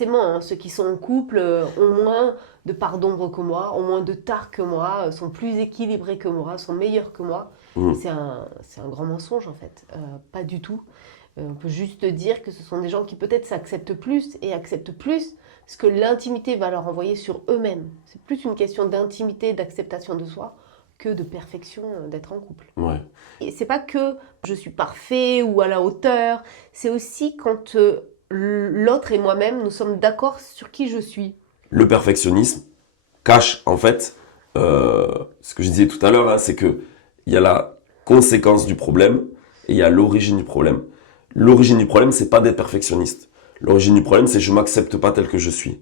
forcément, hein, ceux qui sont en couple ont moins de part d'ombre que moi, ont moins de tard que moi, sont plus équilibrés que moi, sont meilleurs que moi. Mm. C'est un grand mensonge en fait, pas du tout. On peut juste dire que ce sont des gens qui peut-être s'acceptent plus et acceptent plus ce que l'intimité va leur envoyer sur eux-mêmes. C'est plus une question d'intimité, d'acceptation de soi que de perfection d'être en couple. Ouais. Et c'est pas que je suis parfait ou à la hauteur, c'est aussi quand l'autre et moi-même, nous sommes d'accord sur qui je suis. Le perfectionnisme cache en fait ce que je disais tout à l'heure, hein, c'est que il y a la conséquence du problème et il y a l'origine du problème. L'origine du problème, c'est pas d'être perfectionniste. L'origine du problème, c'est je m'accepte pas tel que je suis.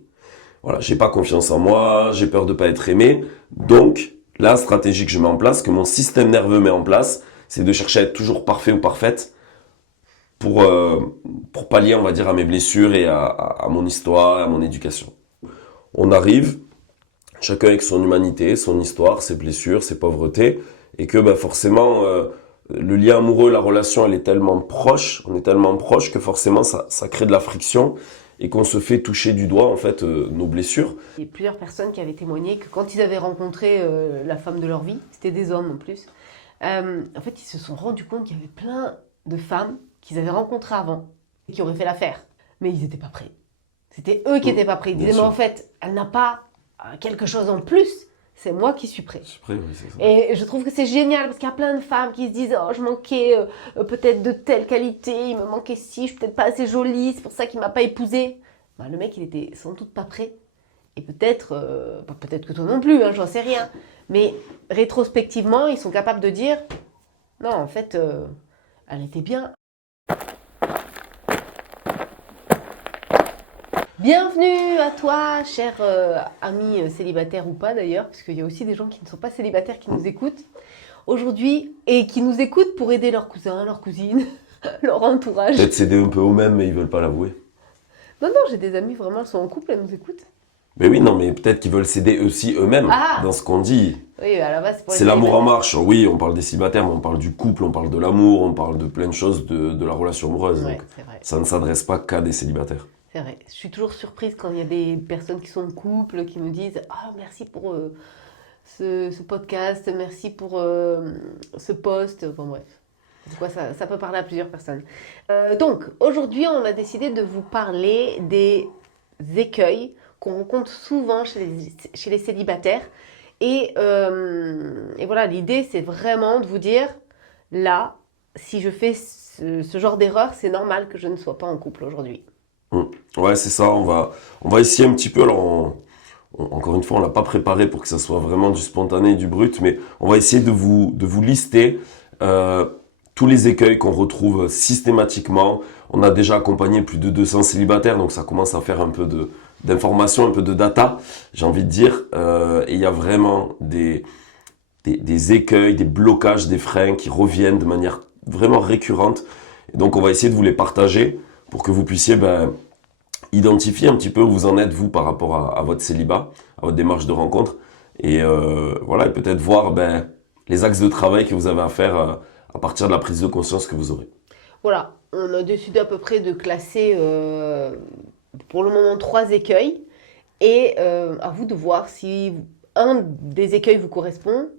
Voilà, j'ai pas confiance en moi, j'ai peur de pas être aimé. Donc, la stratégie que je mets en place, que mon système nerveux met en place, c'est de chercher à être toujours parfait ou parfaite pour pallier, on va dire, à mes blessures et à mon histoire, à mon éducation. On arrive, chacun avec son humanité, son histoire, ses blessures, ses pauvretés, et que bah, forcément, le lien amoureux, la relation, elle est tellement proche, on est tellement proche que forcément, ça crée de la friction et qu'on se fait toucher du doigt, en fait, nos blessures. Il y a plusieurs personnes qui avaient témoigné que quand ils avaient rencontré la femme de leur vie, c'était des hommes en plus, en fait, ils se sont rendus compte qu'il y avait plein de femmes qu'ils avaient rencontrées avant et qui auraient fait l'affaire. Mais ils n'étaient pas prêts. C'était eux qui n'étaient pas prêts. Ils disaient, mais en fait, elle n'a pas quelque chose en plus. C'est moi qui suis prêt. Je suis prêt, oui, c'est ça. Et je trouve que c'est génial parce qu'il y a plein de femmes qui se disent, oh, je manquais peut-être de telle qualité, il me manquait ci, je suis peut-être pas assez jolie, c'est pour ça qu'il m'a pas épousée. Bah, le mec, il était sans doute pas prêt. Et peut-être, peut-être que toi non plus, hein, j'en sais rien. Mais rétrospectivement, ils sont capables de dire, non, en fait, elle était bien. Bienvenue à toi, cher ami célibataire ou pas d'ailleurs, parce qu'il y a aussi des gens qui ne sont pas célibataires qui nous écoutent aujourd'hui et qui nous écoutent pour aider leurs cousins, leurs cousines, leur entourage. Peut-être céder un peu eux-mêmes, mais ils veulent pas l'avouer. Non, j'ai des amis vraiment, elles sont en couple, elles nous écoutent. Mais oui, non, mais peut-être qu'ils veulent s'aider aussi eux-mêmes Ah dans ce qu'on dit. Oui, à la base, c'est pour les C'est l'amour en célibataires. marche. Oui, on parle des célibataires, mais on parle du couple, on parle de l'amour, on parle de plein de choses de la relation amoureuse. Ouais, Donc, c'est vrai. ça ne s'adresse pas qu'à des célibataires. C'est vrai. Je suis toujours surprise quand il y a des personnes qui sont en couple qui me disent ah merci pour ce podcast, merci pour ce post. Bon bref, quoi ça peut parler à plusieurs personnes. Donc aujourd'hui on a décidé de vous parler des écueils qu'on rencontre souvent chez les célibataires et voilà l'idée c'est vraiment de vous dire là si je fais ce genre d'erreur c'est normal que je ne sois pas en couple aujourd'hui. Ouais, c'est ça. On va essayer un petit peu. Alors, encore une fois, on l'a pas préparé pour que ça soit vraiment du spontané et du brut, mais on va essayer de vous lister tous les écueils qu'on retrouve systématiquement. On a déjà accompagné plus de 200 célibataires, donc ça commence à faire un peu d'informations, un peu de data, j'ai envie de dire. Et il y a vraiment des écueils, des blocages, des freins qui reviennent de manière vraiment récurrente. Et donc, on va essayer de vous les partager pour que vous puissiez identifier un petit peu où vous en êtes, vous, par rapport à votre célibat, à votre démarche de rencontre. Et voilà, et peut-être voir les axes de travail que vous avez à faire à partir de la prise de conscience que vous aurez. Voilà, on a décidé à peu près de classer pour le moment 3 écueils et à vous de voir si un des écueils vous correspond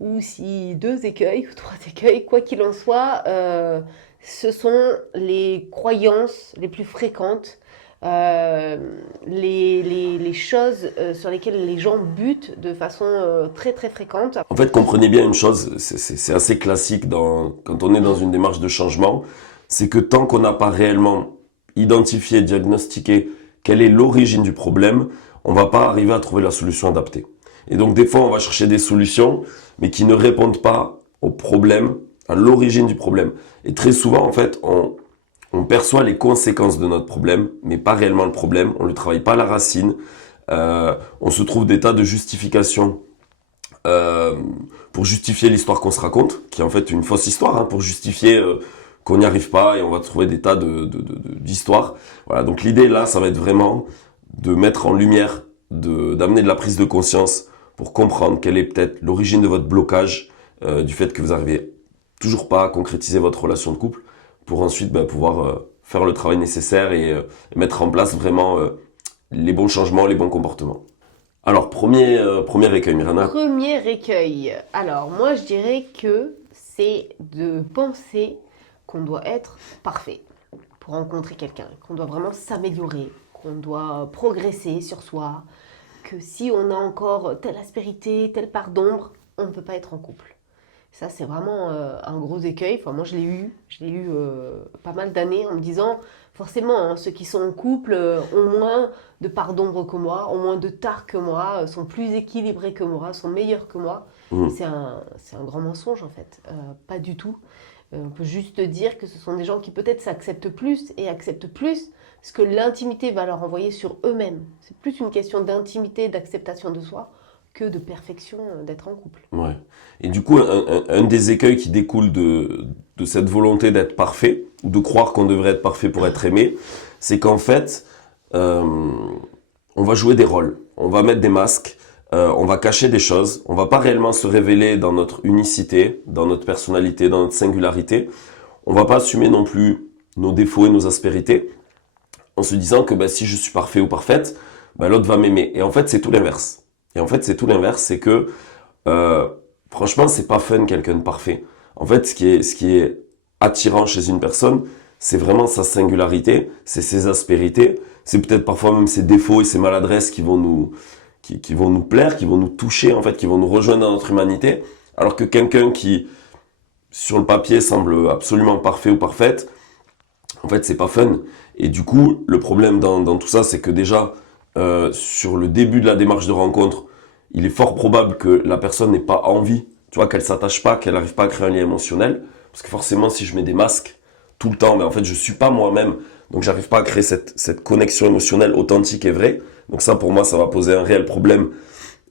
ou si 2 écueils ou 3 écueils, quoi qu'il en soit, ce sont les croyances les plus fréquentes, les choses sur lesquelles les gens butent de façon très très fréquente. En fait, comprenez bien une chose, c'est assez classique quand on est dans une démarche de changement, c'est que tant qu'on n'a pas réellement identifié, diagnostiqué quelle est l'origine du problème, on va pas arriver à trouver la solution adaptée. Et donc des fois, on va chercher des solutions, mais qui ne répondent pas au problème, à l'origine du problème. Et très souvent, en fait, on perçoit les conséquences de notre problème, mais pas réellement le problème. On ne le travaille pas à la racine. On se trouve des tas de justifications pour justifier l'histoire qu'on se raconte, qui est en fait une fausse histoire, hein, pour justifier qu'on n'y arrive pas, et on va trouver des tas d'histoires. Voilà, donc l'idée là, ça va être vraiment de mettre en lumière, d'amener de la prise de conscience pour comprendre quelle est peut-être l'origine de votre blocage, du fait que vous n'arrivez toujours pas à concrétiser votre relation de couple, pour ensuite pouvoir faire le travail nécessaire et mettre en place vraiment les bons changements, les bons comportements. Alors, premier écueil, Mirana. Premier écueil. Alors, moi, je dirais que c'est de penser qu'on doit être parfait pour rencontrer quelqu'un, qu'on doit vraiment s'améliorer, qu'on doit progresser sur soi, que si on a encore telle aspérité, telle part d'ombre, on ne peut pas être en couple. Ça, c'est vraiment un gros écueil. Enfin, moi, je l'ai eu pas mal d'années en me disant, forcément, hein, ceux qui sont en couple ont moins de part d'ombre que moi, ont moins de tard que moi, sont plus équilibrés que moi, sont meilleurs que moi. Mmh. C'est un grand mensonge, en fait. Pas du tout. On peut juste dire que ce sont des gens qui peut-être s'acceptent plus et acceptent plus ce que l'intimité va leur envoyer sur eux-mêmes. C'est plus une question d'intimité, d'acceptation de soi que de perfection d'être en couple. Ouais. Et du coup, un des écueils qui découle de cette volonté d'être parfait, de croire qu'on devrait être parfait pour être aimé, c'est qu'en fait, on va jouer des rôles, on va mettre des masques, on va cacher des choses, on va pas réellement se révéler dans notre unicité, dans notre personnalité, dans notre singularité. On va pas assumer non plus nos défauts et nos aspérités, en se disant que si je suis parfait ou parfaite, l'autre va m'aimer. Et en fait, c'est tout l'inverse. C'est que franchement, c'est pas fun quelqu'un de parfait. En fait, ce qui est attirant chez une personne, c'est vraiment sa singularité, c'est ses aspérités, c'est peut-être parfois même ses défauts et ses maladresses qui vont nous plaire, qui vont nous toucher, en fait, qui vont nous rejoindre dans notre humanité. Alors que quelqu'un qui, sur le papier, semble absolument parfait ou parfaite, en fait, c'est pas fun. Et du coup, le problème dans tout ça, c'est que déjà, sur le début de la démarche de rencontre, il est fort probable que la personne n'ait pas envie, tu vois, qu'elle s'attache pas, qu'elle n'arrive pas à créer un lien émotionnel. Parce que forcément, si je mets des masques tout le temps, en fait, je suis pas moi-même. Donc, j'arrive pas à créer cette connexion émotionnelle authentique et vraie. Donc ça, pour moi, ça va poser un réel problème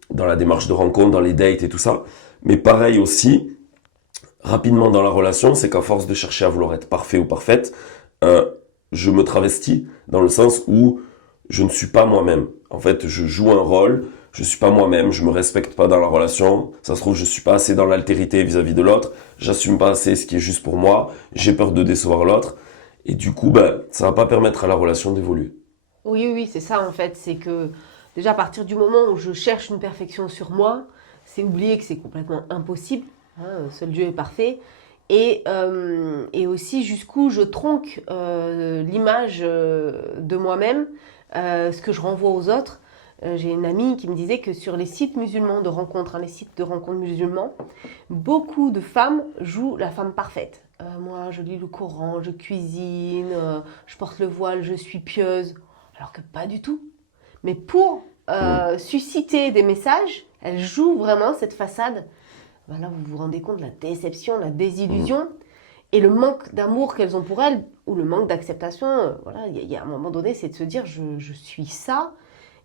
dans la démarche de rencontre, dans les dates et tout ça. Mais pareil aussi, rapidement dans la relation, c'est qu'à force de chercher à vouloir être parfait ou parfaite, je me travestis dans le sens où je ne suis pas moi-même. En fait, je joue un rôle, je suis pas moi-même, je me respecte pas dans la relation. Ça se trouve, je suis pas assez dans l'altérité vis-à-vis de l'autre. J'assume pas assez ce qui est juste pour moi. J'ai peur de décevoir l'autre. Et du coup, ça va pas permettre à la relation d'évoluer. Oui, c'est ça en fait. C'est que déjà à partir du moment où je cherche une perfection sur moi, c'est oublier que c'est complètement impossible. Hein, seul Dieu est parfait. Et aussi jusqu'où je tronque l'image de moi-même, ce que je renvoie aux autres. J'ai une amie qui me disait que sur les sites musulmans de rencontres, les sites de rencontres musulmans, beaucoup de femmes jouent la femme parfaite. Moi, je lis le Coran, je cuisine, je porte le voile, je suis pieuse. Alors que pas du tout. Mais pour susciter des messages, elles jouent vraiment cette façade. Là, vous vous rendez compte de la déception, la désillusion et le manque d'amour qu'elles ont pour elles, ou le manque d'acceptation. Voilà, il y a un moment donné, c'est de se dire je suis ça.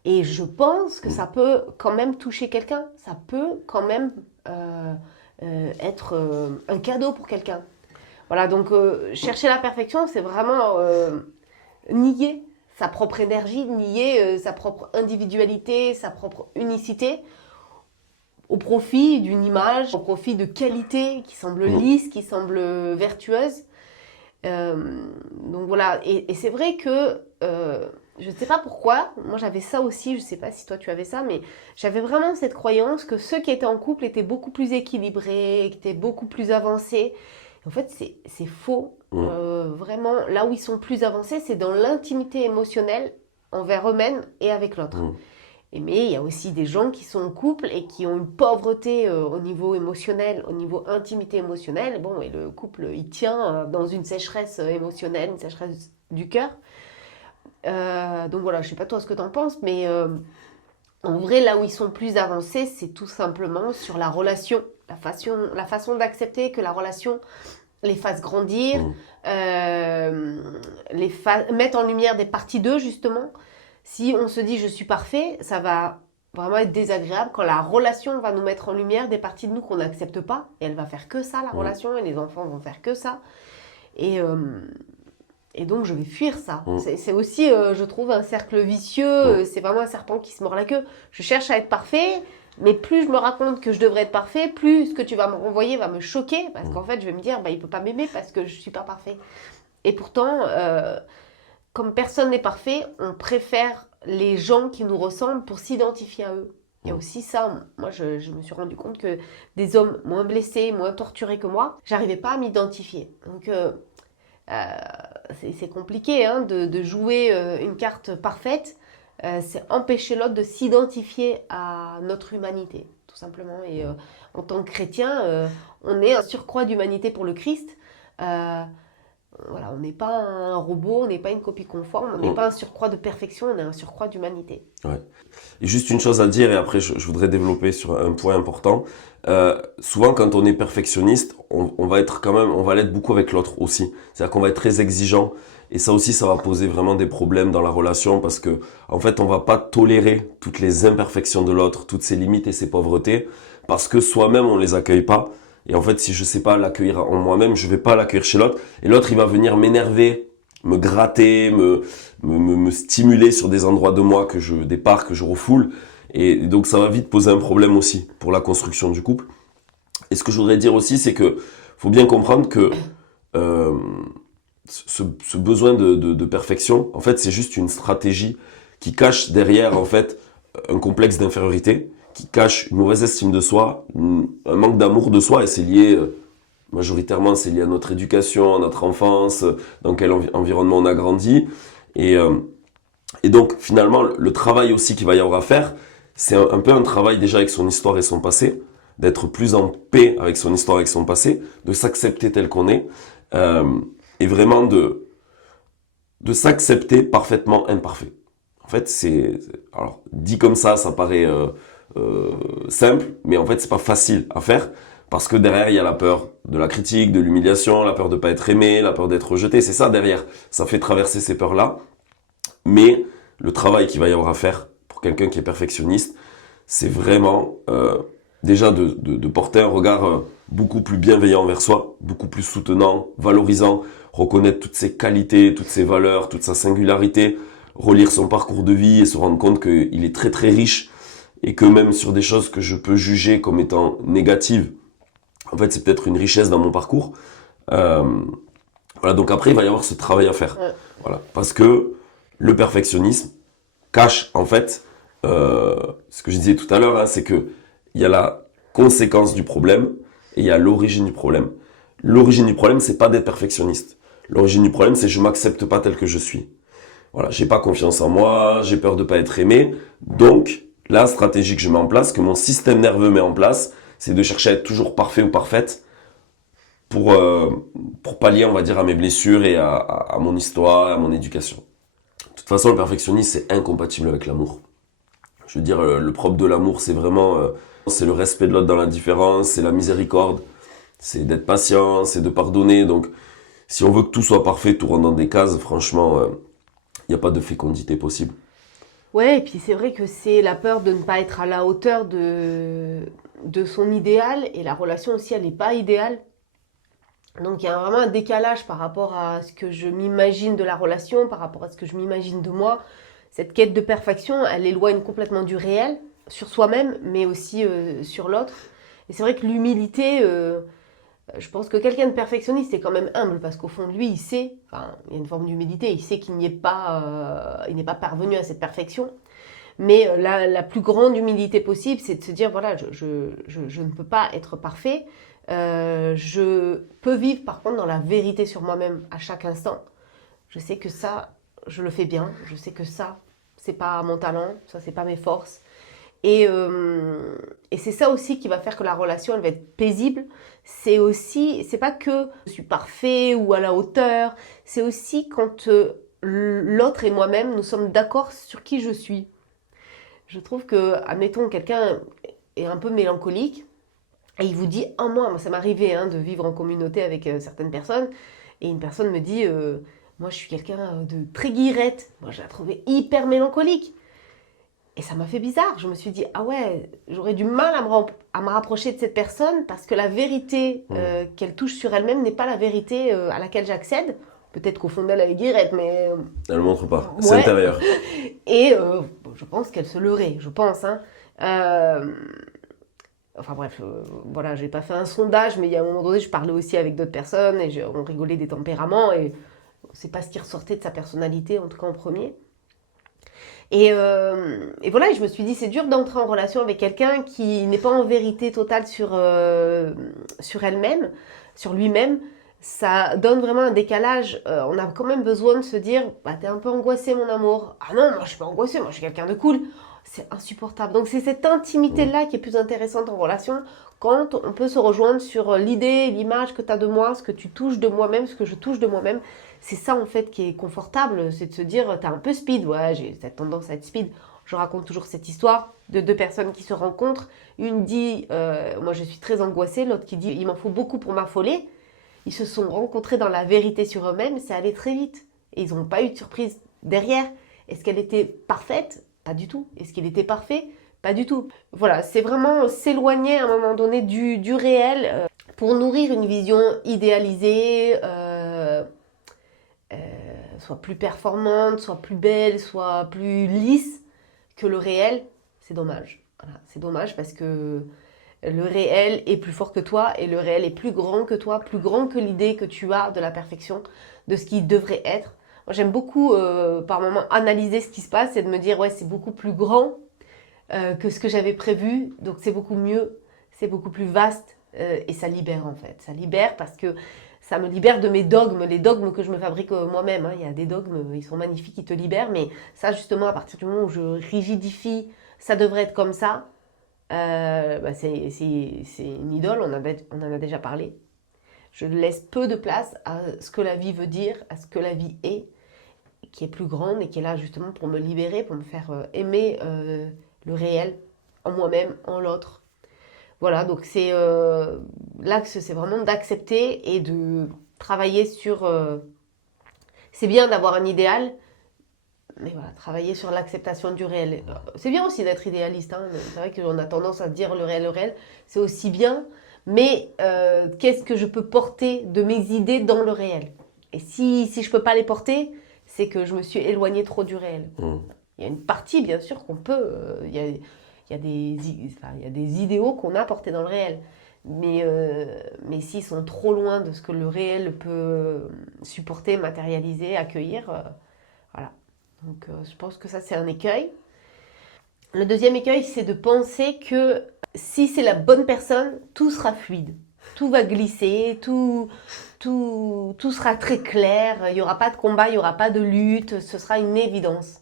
Et je pense que ça peut quand même toucher quelqu'un. Ça peut quand même être un cadeau pour quelqu'un. Voilà, donc chercher la perfection, c'est vraiment nier sa propre énergie, nier sa propre individualité, sa propre unicité, au profit d'une image, au profit de qualités qui semblent lisses, qui semblent vertueuses. Donc voilà, et c'est vrai que je ne sais pas pourquoi, moi j'avais ça aussi, je ne sais pas si toi tu avais ça, mais j'avais vraiment cette croyance que ceux qui étaient en couple étaient beaucoup plus équilibrés, étaient beaucoup plus avancés. En fait, c'est faux. Vraiment, là où ils sont plus avancés, c'est dans l'intimité émotionnelle envers eux-mêmes et avec l'autre. Mais il y a aussi des gens qui sont en couple et qui ont une pauvreté au niveau émotionnel, au niveau intimité émotionnelle. Bon, et le couple, il tient dans une sécheresse émotionnelle, une sécheresse du cœur. Donc voilà, je sais pas toi ce que t'en penses, mais en vrai, là où ils sont plus avancés, c'est tout simplement sur la relation, la façon d'accepter que la relation les fasse grandir, mettre en lumière des parties d'eux, justement. Si on se dit je suis parfait, ça va vraiment être désagréable quand la relation va nous mettre en lumière des parties de nous qu'on n'accepte pas. Et elle va faire que ça, la relation, et les enfants vont faire que ça. Et donc je vais fuir ça. C'est aussi, je trouve, un cercle vicieux. C'est vraiment un serpent qui se mord la queue. Je cherche à être parfait, mais plus je me raconte que je devrais être parfait, plus ce que tu vas me renvoyer va me choquer. Parce qu'en fait, je vais me dire, il ne peut pas m'aimer parce que je ne suis pas parfait. Et pourtant... comme personne n'est parfait, on préfère les gens qui nous ressemblent pour s'identifier à eux. Il y a aussi ça, moi je me suis rendu compte que des hommes moins blessés, moins torturés que moi, j'arrivais pas à m'identifier. Donc c'est compliqué hein, de jouer une carte parfaite, c'est empêcher l'autre de s'identifier à notre humanité, tout simplement. Et en tant que chrétien, on est un surcroît d'humanité pour le Christ. Voilà, on n'est pas un robot, on n'est pas une copie conforme, on n'est pas un surcroît de perfection, on est un surcroît d'humanité. Ouais. Et juste une chose à dire, et après je voudrais développer sur un point important. Souvent quand on est perfectionniste, on va être quand même, on va l'être beaucoup avec l'autre aussi. C'est-à-dire qu'on va être très exigeant. Et ça aussi, ça va poser vraiment des problèmes dans la relation parce que, en fait, on va pas tolérer toutes les imperfections de l'autre, toutes ses limites et ses pauvretés, parce que soi-même, on les accueille pas. Et en fait, si je sais pas l'accueillir en moi-même, je vais pas l'accueillir chez l'autre. Et l'autre, il va venir m'énerver, me gratter, me stimuler sur des endroits de moi des parts que je refoule. Et donc, ça va vite poser un problème aussi pour la construction du couple. Et ce que je voudrais dire aussi, c'est que faut bien comprendre que ce besoin de perfection, en fait, c'est juste une stratégie qui cache derrière, en fait, un complexe d'infériorité, qui cache une mauvaise estime de soi, un manque d'amour de soi, et c'est lié, majoritairement, c'est lié à notre éducation, à notre enfance, dans quel environnement on a grandi. Et donc, finalement, le travail aussi qu'il va y avoir à faire, c'est un peu un travail déjà avec son histoire et son passé, d'être plus en paix avec son histoire et avec son passé, de s'accepter tel qu'on est, et vraiment de s'accepter parfaitement imparfait. En fait, alors dit comme ça paraît simple, mais en fait c'est pas facile à faire parce que derrière il y a la peur de la critique, de l'humiliation, la peur de pas être aimé, la peur d'être rejeté. C'est ça derrière. Ça fait traverser ces peurs-là, mais le travail qu'il va y avoir à faire pour quelqu'un qui est perfectionniste, c'est vraiment déjà de porter un regard beaucoup plus bienveillant envers soi, beaucoup plus soutenant, valorisant, reconnaître toutes ses qualités, toutes ses valeurs, toute sa singularité, relire son parcours de vie et se rendre compte qu'il est très très riche et que même sur des choses que je peux juger comme étant négatives, en fait c'est peut-être une richesse dans mon parcours. Voilà, donc après il va y avoir ce travail à faire. Voilà, parce que le perfectionnisme cache en fait ce que je disais tout à l'heure, hein, c'est que il y a la conséquence du problème et il y a l'origine du problème. L'origine du problème, c'est pas d'être perfectionniste. L'origine du problème, c'est je m'accepte pas tel que je suis. Voilà, j'ai pas confiance en moi, j'ai peur de pas être aimé. Donc, la stratégie que je mets en place, que mon système nerveux met en place, c'est de chercher à être toujours parfait ou parfaite pour pallier, on va dire, à mes blessures et à mon histoire, à mon éducation. De toute façon, le perfectionnisme, c'est incompatible avec l'amour. Je veux dire, le propre de l'amour, c'est vraiment, c'est le respect de l'autre dans la différence, c'est la miséricorde, c'est d'être patient, c'est de pardonner. Donc, si on veut que tout soit parfait, tout rentre dans des cases, franchement, il n'y a pas de fécondité possible. Ouais, et puis c'est vrai que c'est la peur de ne pas être à la hauteur de son idéal, et la relation aussi, elle n'est pas idéale. Donc il y a vraiment un décalage par rapport à ce que je m'imagine de la relation, par rapport à ce que je m'imagine de moi. Cette quête de perfection, elle éloigne complètement du réel, sur soi-même, mais aussi sur l'autre. Et c'est vrai que l'humilité, je pense que quelqu'un de perfectionniste est quand même humble, parce qu'au fond de lui, il sait, enfin, il y a une forme d'humilité, il sait qu'il n'est pas parvenu à cette perfection. Mais la plus grande humilité possible, c'est de se dire, voilà, je ne peux pas être parfait. Je peux vivre par contre dans la vérité sur moi-même à chaque instant. Je sais que ça, je le fais bien. Je sais que ça, c'est pas mon talent, ça, c'est pas mes forces. Et c'est ça aussi qui va faire que la relation, elle va être paisible. C'est pas que je suis parfait ou à la hauteur. C'est aussi quand l'autre et moi-même, nous sommes d'accord sur qui je suis. Je trouve que, admettons, quelqu'un est un peu mélancolique et il vous dit, moi ça m'est arrivé de vivre en communauté avec certaines personnes, et une personne me dit, moi je suis quelqu'un de très guillerette, moi je la trouvais hyper mélancolique. Et ça m'a fait bizarre, je me suis dit, ah ouais, j'aurais du mal à me rapprocher de cette personne parce que la vérité qu'elle touche sur elle-même n'est pas la vérité à laquelle j'accède. Peut-être qu'au fond d'elle, elle est guillerette, mais... Elle ne montre pas, c'est intérieur. Et je pense qu'elle se leurrait, je pense. Enfin bref, voilà, j'ai pas fait un sondage, mais il y a un moment donné, je parlais aussi avec d'autres personnes, et on rigolait des tempéraments, et c'est pas ce qui ressortait de sa personnalité, en tout cas en premier. Et voilà, et je me suis dit, c'est dur d'entrer en relation avec quelqu'un qui n'est pas en vérité totale sur elle-même, sur lui-même. Ça donne vraiment un décalage. On a quand même besoin de se dire, bah t'es un peu angoissé mon amour. Ah non, moi je suis pas angoissée, moi je suis quelqu'un de cool. C'est insupportable. Donc c'est cette intimité-là qui est plus intéressante en relation quand on peut se rejoindre sur l'idée, l'image que tu as de moi, ce que tu touches de moi-même, ce que je touche de moi-même. C'est ça en fait qui est confortable, c'est de se dire t'es un peu speed, ouais j'ai cette tendance à être speed. Je raconte toujours cette histoire de deux personnes qui se rencontrent. Une dit moi je suis très angoissée, l'autre qui dit il m'en faut beaucoup pour m'affoler. Ils se sont rencontrés dans la vérité sur eux-mêmes, c'est allé très vite. Et ils n'ont pas eu de surprise derrière. Est-ce qu'elle était parfaite? Pas du tout. Est-ce qu'il était parfait? Pas du tout. Voilà, c'est vraiment s'éloigner à un moment donné du réel pour nourrir une vision idéalisée, soit plus performante, soit plus belle, soit plus lisse que le réel. C'est dommage. Voilà, c'est dommage parce que le réel est plus fort que toi et le réel est plus grand que toi, plus grand que l'idée que tu as de la perfection, de ce qui devrait être. Moi, j'aime beaucoup, par moments, analyser ce qui se passe et de me dire, ouais, c'est beaucoup plus grand que ce que j'avais prévu, donc c'est beaucoup mieux, c'est beaucoup plus vaste et ça libère en fait. Ça libère parce que ça me libère de mes dogmes, les dogmes que je me fabrique moi-même. Hein. Il y a des dogmes, ils sont magnifiques, ils te libèrent, mais ça justement, à partir du moment où je rigidifie, ça devrait être comme ça, bah c'est une idole, on en a déjà parlé. Je laisse peu de place à ce que la vie veut dire, à ce que la vie est, qui est plus grande et qui est là justement pour me libérer, pour me faire aimer le réel en moi-même, en l'autre. Voilà, donc c'est l'axe, c'est vraiment d'accepter et de travailler sur... c'est bien d'avoir un idéal, mais voilà, travailler sur l'acceptation du réel. C'est bien aussi d'être idéaliste, hein. C'est vrai qu'on a tendance à dire le réel, c'est aussi bien, mais qu'est-ce que je peux porter de mes idées dans le réel? Et si je ne peux pas les porter, c'est que je me suis éloignée trop du réel. Il y a une partie, bien sûr, qu'on peut... il y a des idéaux qu'on a portés dans le réel. Mais s'ils sont trop loin de ce que le réel peut supporter, matérialiser, accueillir, voilà. Donc je pense que ça, c'est un écueil. Le deuxième écueil, c'est de penser que si c'est la bonne personne, tout sera fluide. Tout va glisser, tout sera très clair, il n'y aura pas de combat, il n'y aura pas de lutte, ce sera une évidence.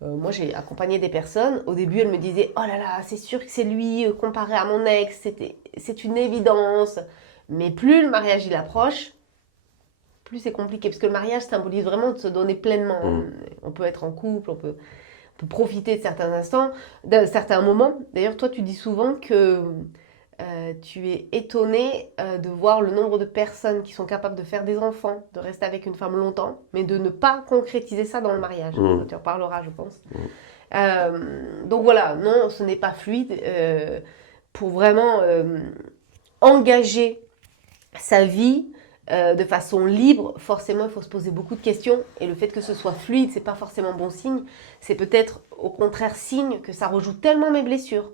Moi, j'ai accompagné des personnes, au début, elles me disaient « Oh là là, c'est sûr que c'est lui, comparé à mon ex, c'est une évidence. » Mais plus le mariage il approche, plus c'est compliqué, parce que le mariage symbolise vraiment de se donner pleinement. On peut être en couple, on peut profiter de certains instants, de certains moments. D'ailleurs, toi, tu dis souvent que tu es étonné de voir le nombre de personnes qui sont capables de faire des enfants, de rester avec une femme longtemps, mais de ne pas concrétiser ça dans le mariage. Tu en reparleras, je pense. Donc voilà, non, ce n'est pas fluide. Pour vraiment engager sa vie de façon libre, forcément, il faut se poser beaucoup de questions. Et le fait que ce soit fluide, c'est pas forcément bon signe. C'est peut-être, au contraire, signe que ça rejoue tellement mes blessures.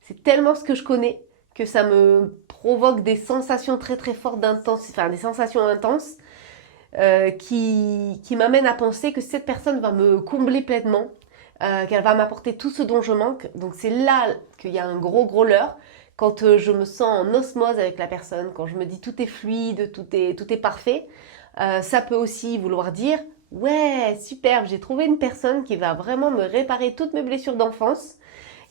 C'est tellement ce que je connais que ça me provoque des sensations très très fortes des sensations intenses qui m'amènent à penser que cette personne va me combler pleinement, qu'elle va m'apporter tout ce dont je manque. Donc c'est là qu'il y a un gros leurre. Quand je me sens en osmose avec la personne, quand je me dis tout est fluide, tout est parfait, ça peut aussi vouloir dire « Ouais, superbe, j'ai trouvé une personne qui va vraiment me réparer toutes mes blessures d'enfance. »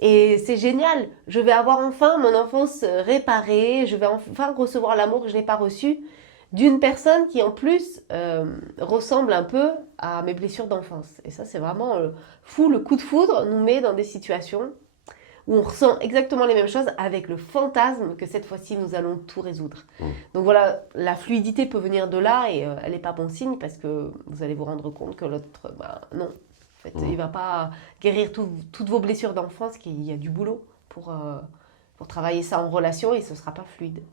Et c'est génial, je vais avoir enfin mon enfance réparée, je vais enfin recevoir l'amour que je n'ai pas reçu d'une personne qui en plus ressemble un peu à mes blessures d'enfance. Et ça c'est vraiment fou, le coup de foudre nous met dans des situations où on ressent exactement les mêmes choses avec le fantasme que cette fois-ci nous allons tout résoudre. Donc voilà, la fluidité peut venir de là et elle n'est pas bon signe parce que vous allez vous rendre compte que l'autre, non. En fait, il ne va pas guérir toutes vos blessures d'enfance, qu'il y a du boulot pour travailler ça en relation et ce ne sera pas fluide.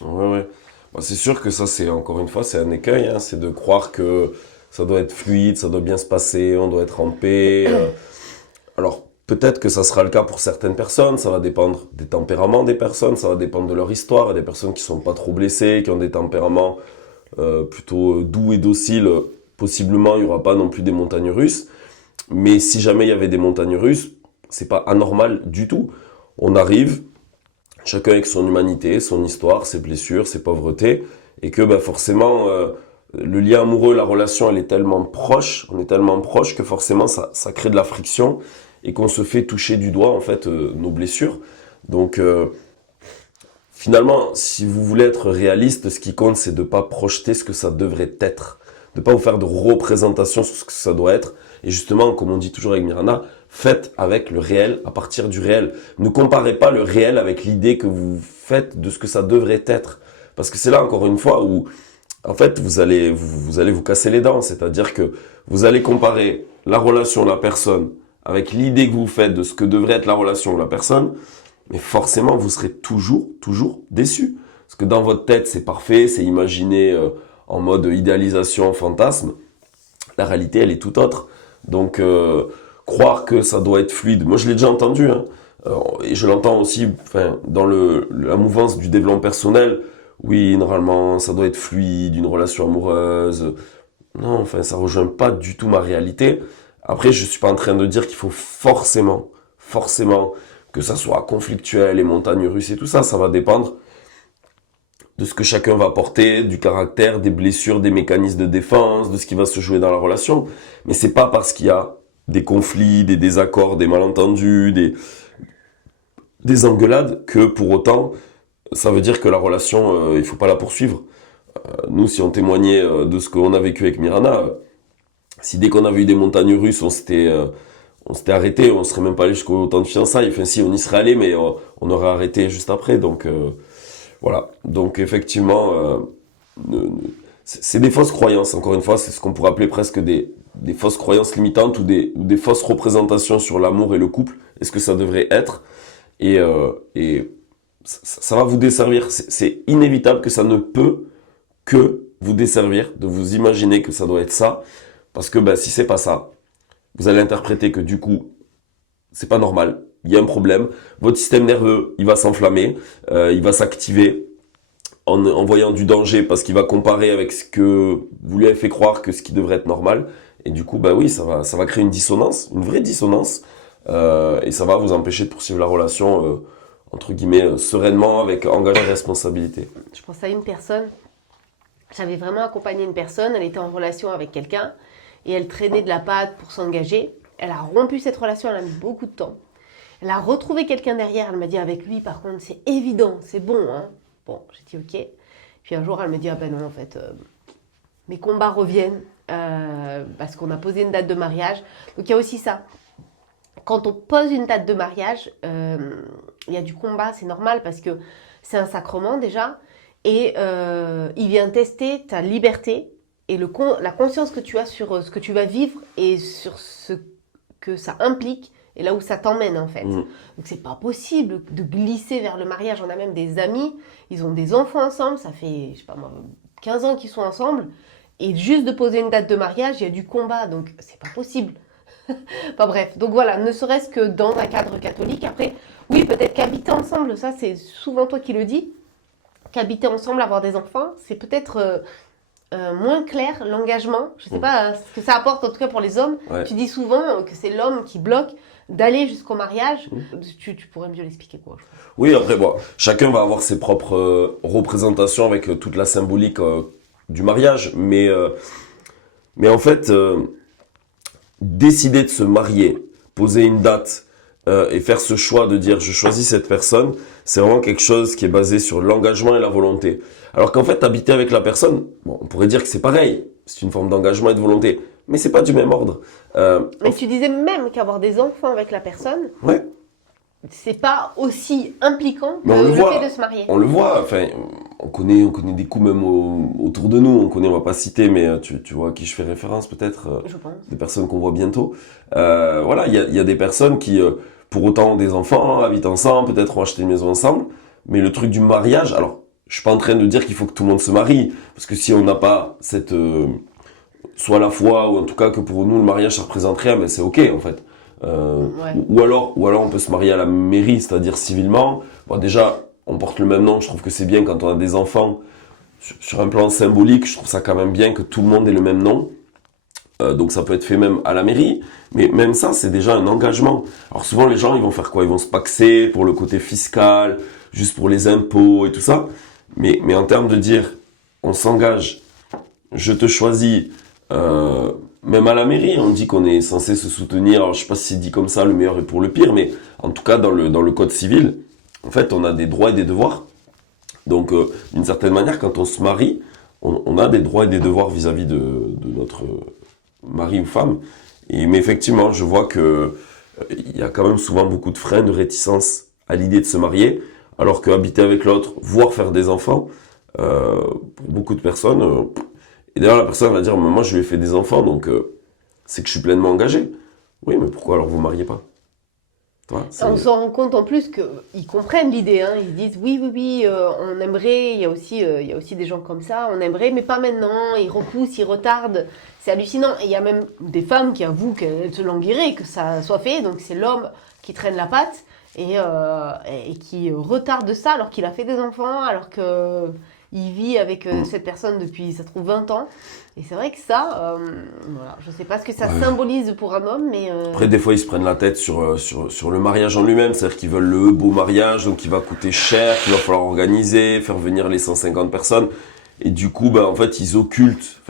Voilà. Ouais. Bon, c'est sûr que ça, c'est encore une fois, c'est un écueil, hein, c'est de croire que ça doit être fluide, ça doit bien se passer, on doit être en paix. Alors, peut-être que ça sera le cas pour certaines personnes, ça va dépendre des tempéraments des personnes, ça va dépendre de leur histoire. Il y a des personnes qui ne sont pas trop blessées, qui ont des tempéraments plutôt doux et dociles. Possiblement, il n'y aura pas non plus des montagnes russes. Mais si jamais il y avait des montagnes russes, c'est pas anormal du tout. On arrive, chacun avec son humanité, son histoire, ses blessures, ses pauvretés, et que forcément, le lien amoureux, la relation, elle est tellement proche, on est tellement proche que forcément ça crée de la friction et qu'on se fait toucher du doigt en fait nos blessures. Donc finalement, si vous voulez être réaliste, ce qui compte, c'est de pas projeter ce que ça devrait être, de pas vous faire de représentations sur ce que ça doit être. Et justement, comme on dit toujours avec Miranda, faites avec le réel à partir du réel. Ne comparez pas le réel avec l'idée que vous faites de ce que ça devrait être. Parce que c'est là, encore une fois, où en fait, vous allez vous casser les dents. C'est-à-dire que vous allez comparer la relation, la personne, avec l'idée que vous faites de ce que devrait être la relation, la personne. Mais forcément, vous serez toujours déçu. Parce que dans votre tête, c'est parfait, c'est imaginé en mode idéalisation, fantasme. La réalité, elle est tout autre. Donc, croire que ça doit être fluide. Moi, je l'ai déjà entendu, hein. Et je l'entends aussi dans la mouvance du développement personnel. Oui, normalement, ça doit être fluide, une relation amoureuse. Non, ça rejoint pas du tout ma réalité. Après, je suis pas en train de dire qu'il faut forcément, que ça soit conflictuel, les montagnes russes et tout ça. Ça va dépendre de ce que chacun va apporter, du caractère, des blessures, des mécanismes de défense, de ce qui va se jouer dans la relation. Mais c'est pas parce qu'il y a des conflits, des désaccords, des malentendus, des engueulades que pour autant ça veut dire que la relation, il faut pas la poursuivre. Nous, si on témoignait de ce qu'on a vécu avec Mirana, si dès qu'on avait eu des montagnes russes, on s'était arrêté, on serait même pas allé jusqu'au temps de fiançailles. Enfin, si, on y serait allé, mais on aurait arrêté juste après. Donc voilà. Donc effectivement, c'est des fausses croyances. Encore une fois, c'est ce qu'on pourrait appeler presque des fausses croyances limitantes ou des fausses représentations sur l'amour et le couple. Est-ce que ça devrait être et ça va vous desservir. C'est inévitable que ça ne peut que vous desservir, de vous imaginer que ça doit être ça. Parce que si c'est pas ça, vous allez interpréter que du coup, c'est pas normal, il y a un problème. Votre système nerveux, il va s'enflammer, il va s'activer en voyant du danger parce qu'il va comparer avec ce que vous lui avez fait croire que ce qui devrait être normal. Et du coup, oui, ça va créer une dissonance, une vraie dissonance. Et ça va vous empêcher de poursuivre la relation entre guillemets, sereinement, avec engagement et responsabilité. Je pense à une personne, j'avais vraiment accompagné une personne, elle était en relation avec quelqu'un, et elle traînait de la patte pour s'engager. Elle a rompu cette relation, elle a mis beaucoup de temps. Elle a retrouvé quelqu'un derrière, elle m'a dit, avec lui, par contre, c'est évident, c'est bon, hein. Bon, j'ai dit, ok. Puis un jour, elle me dit, ah ben non, en fait, mes combats reviennent, parce qu'on a posé une date de mariage. Donc il y a aussi ça. Quand on pose une date de mariage, il y a du combat, c'est normal parce que c'est un sacrement déjà. Et il vient tester ta liberté et la conscience que tu as sur ce que tu vas vivre et sur ce que ça implique et là où ça t'emmène en fait. Donc c'est pas possible de glisser vers le mariage. On a même des amis, ils ont des enfants ensemble, ça fait, je sais pas moi, 15 ans qu'ils sont ensemble. Et juste de poser une date de mariage, il y a du combat, donc c'est pas possible. Enfin bref, donc voilà, ne serait-ce que dans un cadre catholique. Après, oui, peut-être qu'habiter ensemble, ça c'est souvent toi qui le dis, qu'habiter ensemble, avoir des enfants, c'est peut-être moins clair, l'engagement. Je sais pas ce que ça apporte en tout cas pour les hommes. Ouais. Tu dis souvent que c'est l'homme qui bloque d'aller jusqu'au mariage. Tu pourrais mieux l'expliquer quoi, je pense. Oui, après, chacun va avoir ses propres représentations avec toute la symbolique du mariage, mais en fait... décider de se marier, poser une date et faire ce choix de dire je choisis cette personne, c'est vraiment quelque chose qui est basé sur l'engagement et la volonté. Alors qu'en fait, habiter avec la personne, on pourrait dire que c'est pareil, c'est une forme d'engagement et de volonté, mais c'est pas du même ordre. Mais tu disais même qu'avoir des enfants avec la personne, ouais. C'est pas aussi impliquant que le fait de se marier. On le voit, on connaît des coups même autour de nous, on va pas citer, mais tu vois à qui je fais référence peut-être, je pense. Des personnes qu'on voit bientôt. Voilà, il y a des personnes qui, pour autant ont des enfants, habitent ensemble, peut-être ont acheté une maison ensemble, mais le truc du mariage, alors je suis pas en train de dire qu'il faut que tout le monde se marie, parce que si on n'a pas cette, soit la foi, ou en tout cas que pour nous le mariage ça représente rien, mais c'est ok en fait. Ouais. ou alors on peut se marier à la mairie, c'est-à-dire civilement. Déjà, on porte le même nom, je trouve que c'est bien quand on a des enfants. Sur un plan symbolique, je trouve ça quand même bien que tout le monde ait le même nom. Donc ça peut être fait même à la mairie, mais même ça, c'est déjà un engagement. Alors souvent, les gens, ils vont faire quoi? Ils vont se paxer pour le côté fiscal, juste pour les impôts et tout ça. Mais en termes de dire, on s'engage, je te choisis, même à la mairie, on dit qu'on est censé se soutenir. Alors je sais pas si c'est dit comme ça, le meilleur est pour le pire, mais en tout cas, dans le code civil, en fait, on a des droits et des devoirs. Donc, d'une certaine manière, quand on se marie, on a des droits et des devoirs vis-à-vis de notre mari ou femme. Mais effectivement, je vois que il y a quand même souvent beaucoup de freins, de réticence à l'idée de se marier, alors qu'habiter avec l'autre, voire faire des enfants, pour beaucoup de personnes, et d'ailleurs la personne va dire, mais moi je lui ai fait des enfants, donc c'est que je suis pleinement engagé. Oui, mais pourquoi alors vous ne mariez pas? Toi, On s'en rend compte en plus qu'ils comprennent l'idée, hein. Ils disent oui, oui, oui, on aimerait, il y a aussi des gens comme ça, on aimerait, mais pas maintenant, ils repoussent, ils retardent, c'est hallucinant. Et il y a même des femmes qui avouent qu'elles se languiraient, que ça soit fait, donc c'est l'homme qui traîne la patte et qui retarde ça alors qu'il a fait des enfants, alors qu'il vit avec cette personne depuis, ça se trouve, 20 ans. Et c'est vrai que ça, voilà, je sais pas ce que ça symbolise pour un homme, mais... Après, des fois, ils se prennent la tête sur le mariage en lui-même. C'est-à-dire qu'ils veulent le beau mariage, donc il va coûter cher, qu'il va falloir organiser, faire venir les 150 personnes. Et du coup, en fait, ils occultent.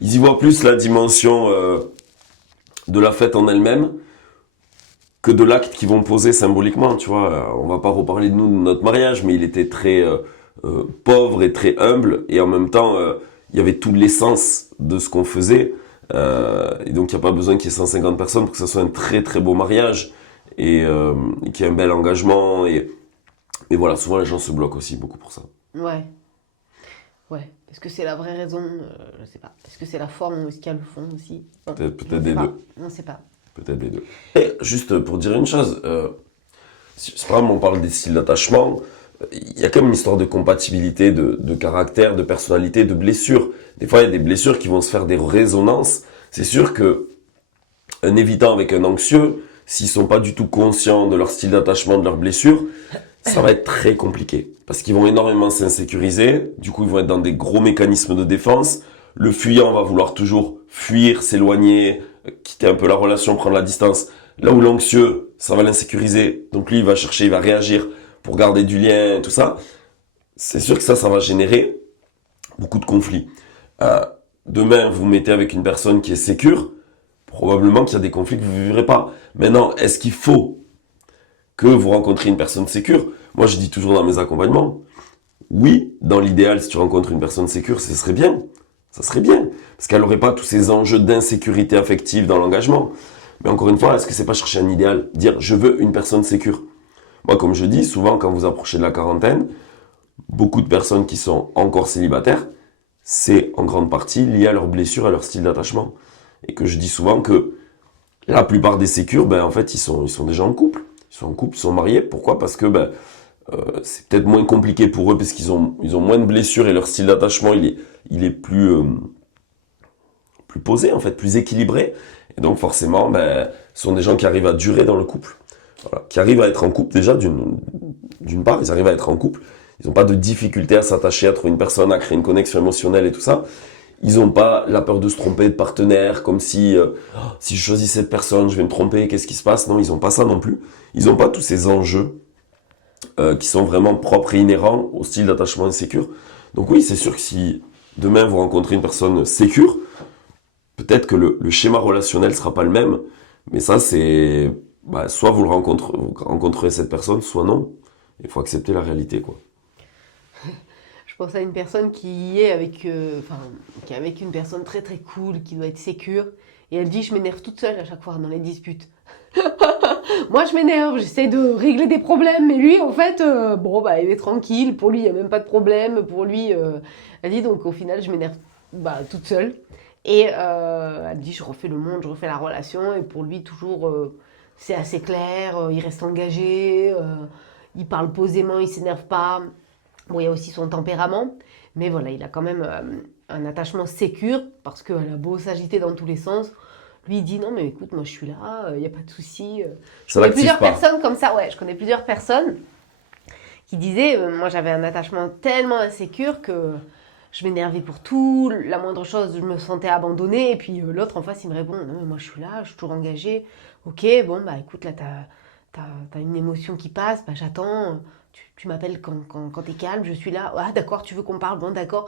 Ils y voient plus la dimension de la fête en elle-même que de l'acte qu'ils vont poser symboliquement, tu vois. On va pas reparler de nous, de notre mariage, mais il était très pauvre et très humble. Et en même temps, il y avait tout l'essence de ce qu'on faisait. Et donc, il n'y a pas besoin qu'il y ait 150 personnes pour que ça soit un très très beau mariage et qu'il y ait un bel engagement. Et voilà, souvent les gens se bloquent aussi beaucoup pour ça. Ouais. Ouais. Est-ce que c'est la vraie raison? Je sais pas. Est-ce que c'est la forme ou est-ce qu'il y a le fond aussi? Peut-être des deux. On ne sait pas. Peut-être des deux. Et juste pour dire une chose, si par exemple on parle des styles d'attachement, il y a quand même une histoire de compatibilité, de caractère, de personnalité, de blessures. Des fois, il y a des blessures qui vont se faire des résonances. C'est sûr que un évitant avec un anxieux, s'ils sont pas du tout conscients de leur style d'attachement, de leurs blessures, ça va être très compliqué. Parce qu'ils vont énormément s'insécuriser. Du coup, ils vont être dans des gros mécanismes de défense. Le fuyant va vouloir toujours fuir, s'éloigner, quitter un peu la relation, prendre la distance. Là où l'anxieux, ça va l'insécuriser. Donc lui, il va chercher, il va réagir pour garder du lien, tout ça. C'est sûr que ça va générer beaucoup de conflits. Demain, vous vous mettez avec une personne qui est sécure, probablement qu'il y a des conflits que vous ne vivrez pas. Maintenant, est-ce qu'il faut que vous rencontriez une personne sécure? Moi, je dis toujours dans mes accompagnements, oui, dans l'idéal, si tu rencontres une personne sécure, ce serait bien. Ça serait bien. Parce qu'elle n'aurait pas tous ces enjeux d'insécurité affective dans l'engagement. Mais encore une fois, est-ce que c'est pas chercher un idéal? Dire, je veux une personne sécure. Moi, comme je dis, souvent, quand vous approchez de la quarantaine, beaucoup de personnes qui sont encore célibataires, c'est en grande partie lié à leurs blessures, à leur style d'attachement. Et que je dis souvent que la plupart des sécures, en fait, ils sont déjà en couple. Ils sont en couple, ils sont mariés. Pourquoi? Parce que c'est peut-être moins compliqué pour eux parce qu'ils ont moins de blessures et leur style d'attachement, il est plus posé, en fait, plus équilibré. Et donc, forcément, ce sont des gens qui arrivent à durer dans le couple. Voilà. Qui arrivent à être en couple, déjà, d'une part, ils arrivent à être en couple. Ils n'ont pas de difficulté à s'attacher, à trouver une personne, à créer une connexion émotionnelle et tout ça. Ils n'ont pas la peur de se tromper de partenaire, comme si je choisis cette personne, je vais me tromper, qu'est-ce qui se passe? Non, ils n'ont pas ça non plus. Ils n'ont pas tous ces enjeux qui sont vraiment propres et inhérents au style d'attachement insécure. Donc oui, c'est sûr que si demain vous rencontrez une personne sécure, peut-être que le schéma relationnel sera pas le même, mais ça c'est soit vous rencontrez cette personne, soit non. Il faut accepter la réalité, quoi. Je pense à une personne qui est avec, qui est avec une personne très très cool, qui doit être sécure, et elle dit je m'énerve toute seule à chaque fois dans les disputes. Moi je m'énerve, j'essaie de régler des problèmes, mais lui en fait, il est tranquille, pour lui il n'y a même pas de problème, pour lui, elle dit donc au final je m'énerve toute seule. Et elle dit je refais le monde, je refais la relation, et pour lui toujours c'est assez clair, il reste engagé, il parle posément, il s'énerve pas. Bon, il y a aussi son tempérament, mais voilà, il a quand même un attachement sécure, parce qu'elle a beau s'agiter dans tous les sens. Lui, il dit non, mais écoute, moi je suis là, il n'y a pas de souci. Je connais plusieurs personnes comme ça, je connais plusieurs personnes qui disaient, moi j'avais un attachement tellement insécure que je m'énervais pour tout, la moindre chose, je me sentais abandonnée, et puis l'autre en face, il me répond, non mais moi je suis là, je suis toujours engagée, ok, bon bah écoute, là t'as une émotion qui passe, bah j'attends, tu m'appelles quand t'es calme, je suis là, ah d'accord, tu veux qu'on parle, bon d'accord.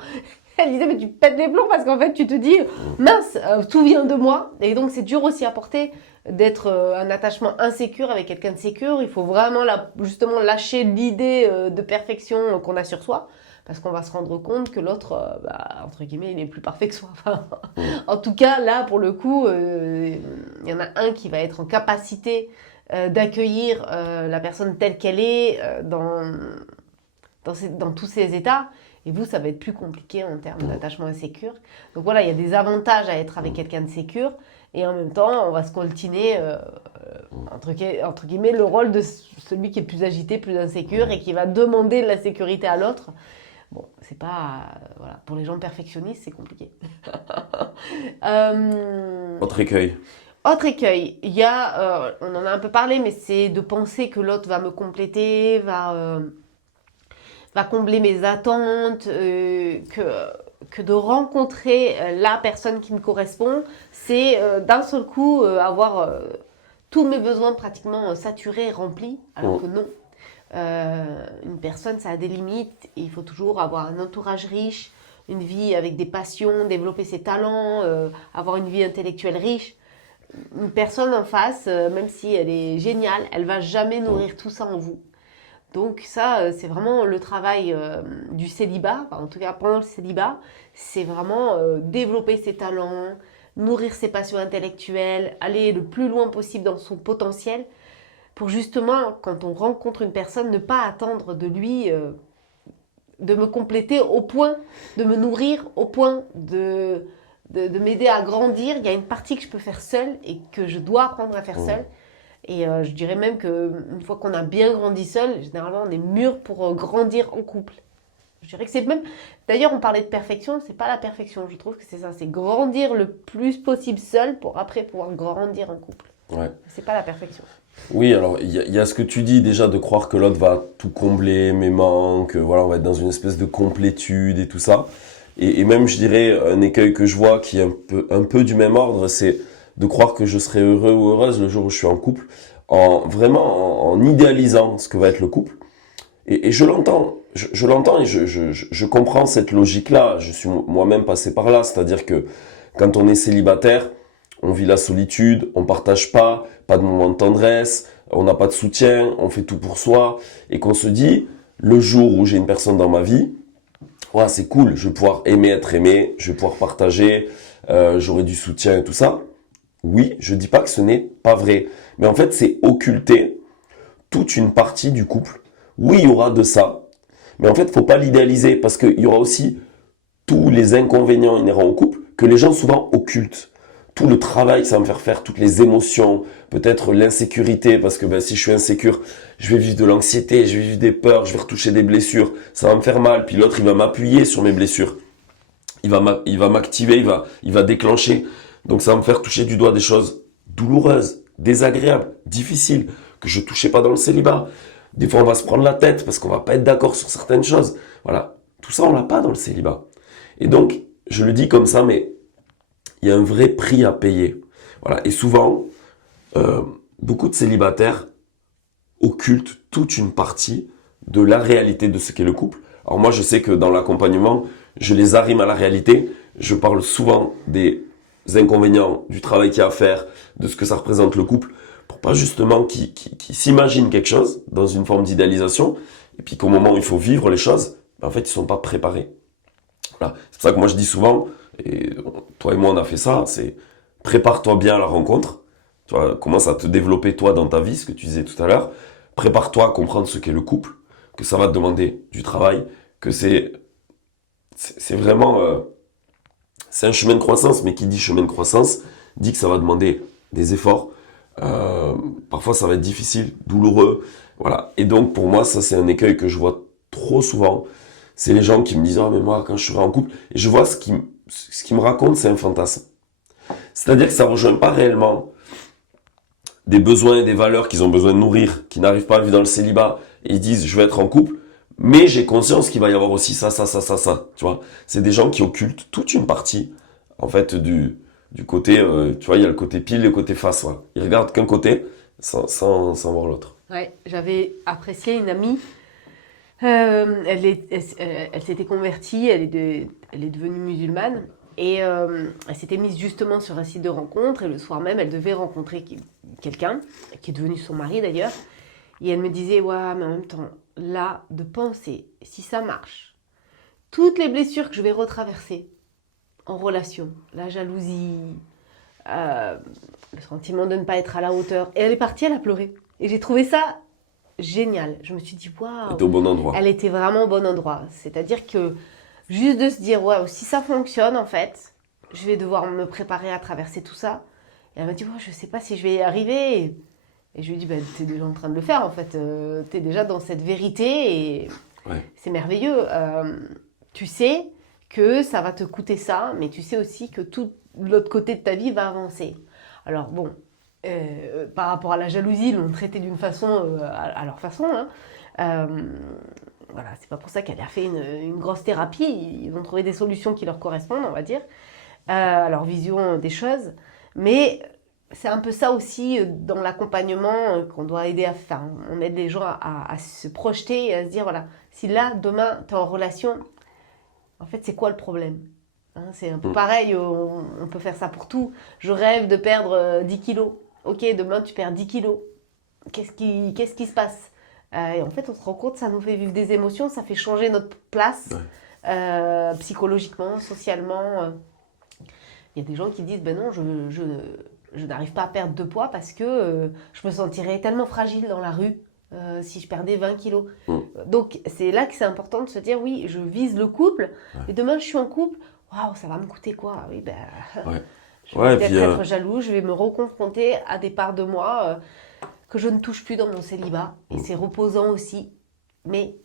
Elle disait, mais tu pètes les plombs parce qu'en fait tu te dis, mince, tout vient de moi, et donc c'est dur aussi à porter d'être un attachement insécure avec quelqu'un de sécure, il faut vraiment justement lâcher l'idée de perfection qu'on a sur soi, parce qu'on va se rendre compte que l'autre, entre guillemets, il est plus parfait que soi. Enfin, en tout cas, là, pour le coup, il y en a un qui va être en capacité d'accueillir la personne telle qu'elle est dans tous ses états. Et vous, ça va être plus compliqué en termes d'attachement insécure. Donc voilà, il y a des avantages à être avec quelqu'un de sécure. Et en même temps, on va se coltiner, entre guillemets, le rôle de celui qui est plus agité, plus insécure et qui va demander de la sécurité à l'autre. Bon, c'est pas... voilà, pour les gens perfectionnistes, c'est compliqué. Autre écueil. Autre écueil, il y a, on en a un peu parlé, mais c'est de penser que l'autre va me compléter, va combler mes attentes, que de rencontrer la personne qui me correspond, c'est d'un seul coup avoir tous mes besoins pratiquement saturés et remplis, alors que non. Une personne, ça a des limites, et il faut toujours avoir un entourage riche, une vie avec des passions, développer ses talents, avoir une vie intellectuelle riche. Une personne en face, même si elle est géniale, elle va jamais nourrir tout ça en vous. Donc ça, c'est vraiment le travail du célibat, enfin, en tout cas pendant le célibat, c'est vraiment développer ses talents, nourrir ses passions intellectuelles, aller le plus loin possible dans son potentiel, pour justement, quand on rencontre une personne, ne pas attendre de lui de me compléter au point de me nourrir, au point de m'aider à grandir. Il y a une partie que je peux faire seule et que je dois apprendre à faire seule. Et je dirais même qu'une fois qu'on a bien grandi seul, généralement on est mûr pour grandir en couple. Je dirais que c'est même... D'ailleurs, on parlait de perfection, c'est pas la perfection, je trouve que c'est ça, c'est grandir le plus possible seul pour après pouvoir grandir en couple. Ouais. C'est pas la perfection. Oui, alors il y a ce que tu dis déjà de croire que l'autre va tout combler, mes manques, voilà, on va être dans une espèce de complétude et tout ça. Et même, je dirais, un écueil que je vois qui est un peu du même ordre, c'est de croire que je serai heureux ou heureuse le jour où je suis en couple, en idéalisant ce que va être le couple. Et je l'entends, je l'entends et je comprends cette logique-là. Je suis moi-même passé par là, c'est-à-dire que quand on est célibataire, on vit la solitude, on partage pas de moment de tendresse, on n'a pas de soutien, on fait tout pour soi, et qu'on se dit, le jour où j'ai une personne dans ma vie, ouais, c'est cool, je vais pouvoir aimer être aimé, je vais pouvoir partager, j'aurai du soutien et tout ça. Oui, je dis pas que ce n'est pas vrai, mais en fait, c'est occulter toute une partie du couple. Oui, il y aura de ça, mais en fait, faut pas l'idéaliser, parce qu'il y aura aussi tous les inconvénients inhérents au couple que les gens souvent occultent. Tout le travail que ça va me faire, toutes les émotions, peut-être l'insécurité, parce que si je suis insécure, je vais vivre de l'anxiété, je vais vivre des peurs, je vais retoucher des blessures, ça va me faire mal, puis l'autre il va m'appuyer sur mes blessures, il va m'activer, il va déclencher, donc ça va me faire toucher du doigt des choses douloureuses, désagréables, difficiles, que je touchais pas dans le célibat. Des fois on va se prendre la tête parce qu'on va pas être d'accord sur certaines choses, voilà, tout ça on l'a pas dans le célibat. Et donc, je le dis comme ça, mais il y a un vrai prix à payer. Voilà. Et souvent, beaucoup de célibataires occultent toute une partie de la réalité de ce qu'est le couple. Alors moi, je sais que dans l'accompagnement, je les arrime à la réalité. Je parle souvent des inconvénients, du travail qu'il y a à faire, de ce que ça représente le couple, pour pas justement qu'ils s'imaginent quelque chose dans une forme d'idéalisation, et puis qu'au moment où il faut vivre les choses, en fait, ils sont pas préparés. Voilà. C'est pour ça que moi, je dis souvent, et toi et moi on a fait ça, c'est prépare-toi bien à la rencontre, tu vois, commence à te développer toi dans ta vie, ce que tu disais tout à l'heure, prépare-toi à comprendre ce qu'est le couple, que ça va te demander du travail, que c'est vraiment, c'est un chemin de croissance, mais qui dit chemin de croissance, dit que ça va demander des efforts, parfois ça va être difficile, douloureux, voilà, et donc pour moi ça c'est un écueil que je vois trop souvent, c'est les gens qui me disent « Ah mais moi quand je serai en couple », et je vois ce qui me raconte, c'est un fantasme. C'est-à-dire que ça ne rejoint pas réellement des besoins et des valeurs qu'ils ont besoin de nourrir, qui n'arrivent pas à vivre dans le célibat, et ils disent « je vais être en couple », Mais j'ai conscience qu'il va y avoir aussi ça, tu vois. C'est des gens qui occultent toute une partie, en fait, du côté, tu vois, il y a le côté pile et le côté face, voilà. Ils regardent qu'un côté, sans voir l'autre. Ouais, j'avais apprécié une amie. Elle s'était convertie, elle est devenue musulmane. Et elle s'était mise justement sur un site de rencontre. Et le soir même, elle devait rencontrer quelqu'un, qui est devenu son mari d'ailleurs. Et elle me disait, ouais, mais en même temps, là, de penser, si ça marche, toutes les blessures que je vais retraverser en relation, la jalousie, euh, le sentiment de ne pas être à la hauteur. Et elle est partie, elle a pleuré. Et j'ai trouvé ça génial. Je me suis dit, waouh, T'es au bon endroit. elle était vraiment au bon endroit. C'est-à-dire que juste de se dire, waouh, si ça fonctionne, en fait, je vais devoir me préparer à traverser tout ça. Et elle m'a dit, ouais, je sais pas si je vais y arriver. Et je lui ai dit, bah, t'es déjà en train de le faire, en fait. T'es déjà dans cette vérité et Ouais. c'est merveilleux. Tu sais que ça va te coûter ça, mais tu sais aussi que tout l'autre côté de ta vie va avancer. Alors bon, par rapport à la jalousie, ils l'ont traité d'une façon à leur façon. Hein. Euh, voilà, c'est pas pour ça qu'elle a fait une grosse thérapie. Ils ont trouvé des solutions qui leur correspondent, on va dire, à leur vision des choses. Mais c'est un peu ça aussi dans l'accompagnement qu'on doit aider à faire. On aide les gens à se projeter et à se dire, voilà, si là, demain, tu es en relation, en fait, c'est quoi le problème? Hein, c'est un peu pareil, on peut faire ça pour tout. Je rêve de perdre 10 kilos. Ok, demain, tu perds 10 kilos. Qu'est-ce qui se passe? Et en fait, on se rend compte, ça nous fait vivre des émotions, ça fait changer notre place psychologiquement, socialement. Il y a des gens qui disent, ben non, je n'arrive pas à perdre de poids parce que je me sentirais tellement fragile dans la rue si je perdais 20 kilos. Donc, c'est là que c'est important de se dire, oui, je vise le couple, et demain, je suis en couple, waouh, ça va me coûter quoi? Oui, ben, Ouais. je Ouais, vais et peut-être puis, être jaloux, je vais me reconfronter à des parts de moi que je ne touche plus dans mon célibat, et c'est reposant aussi, mais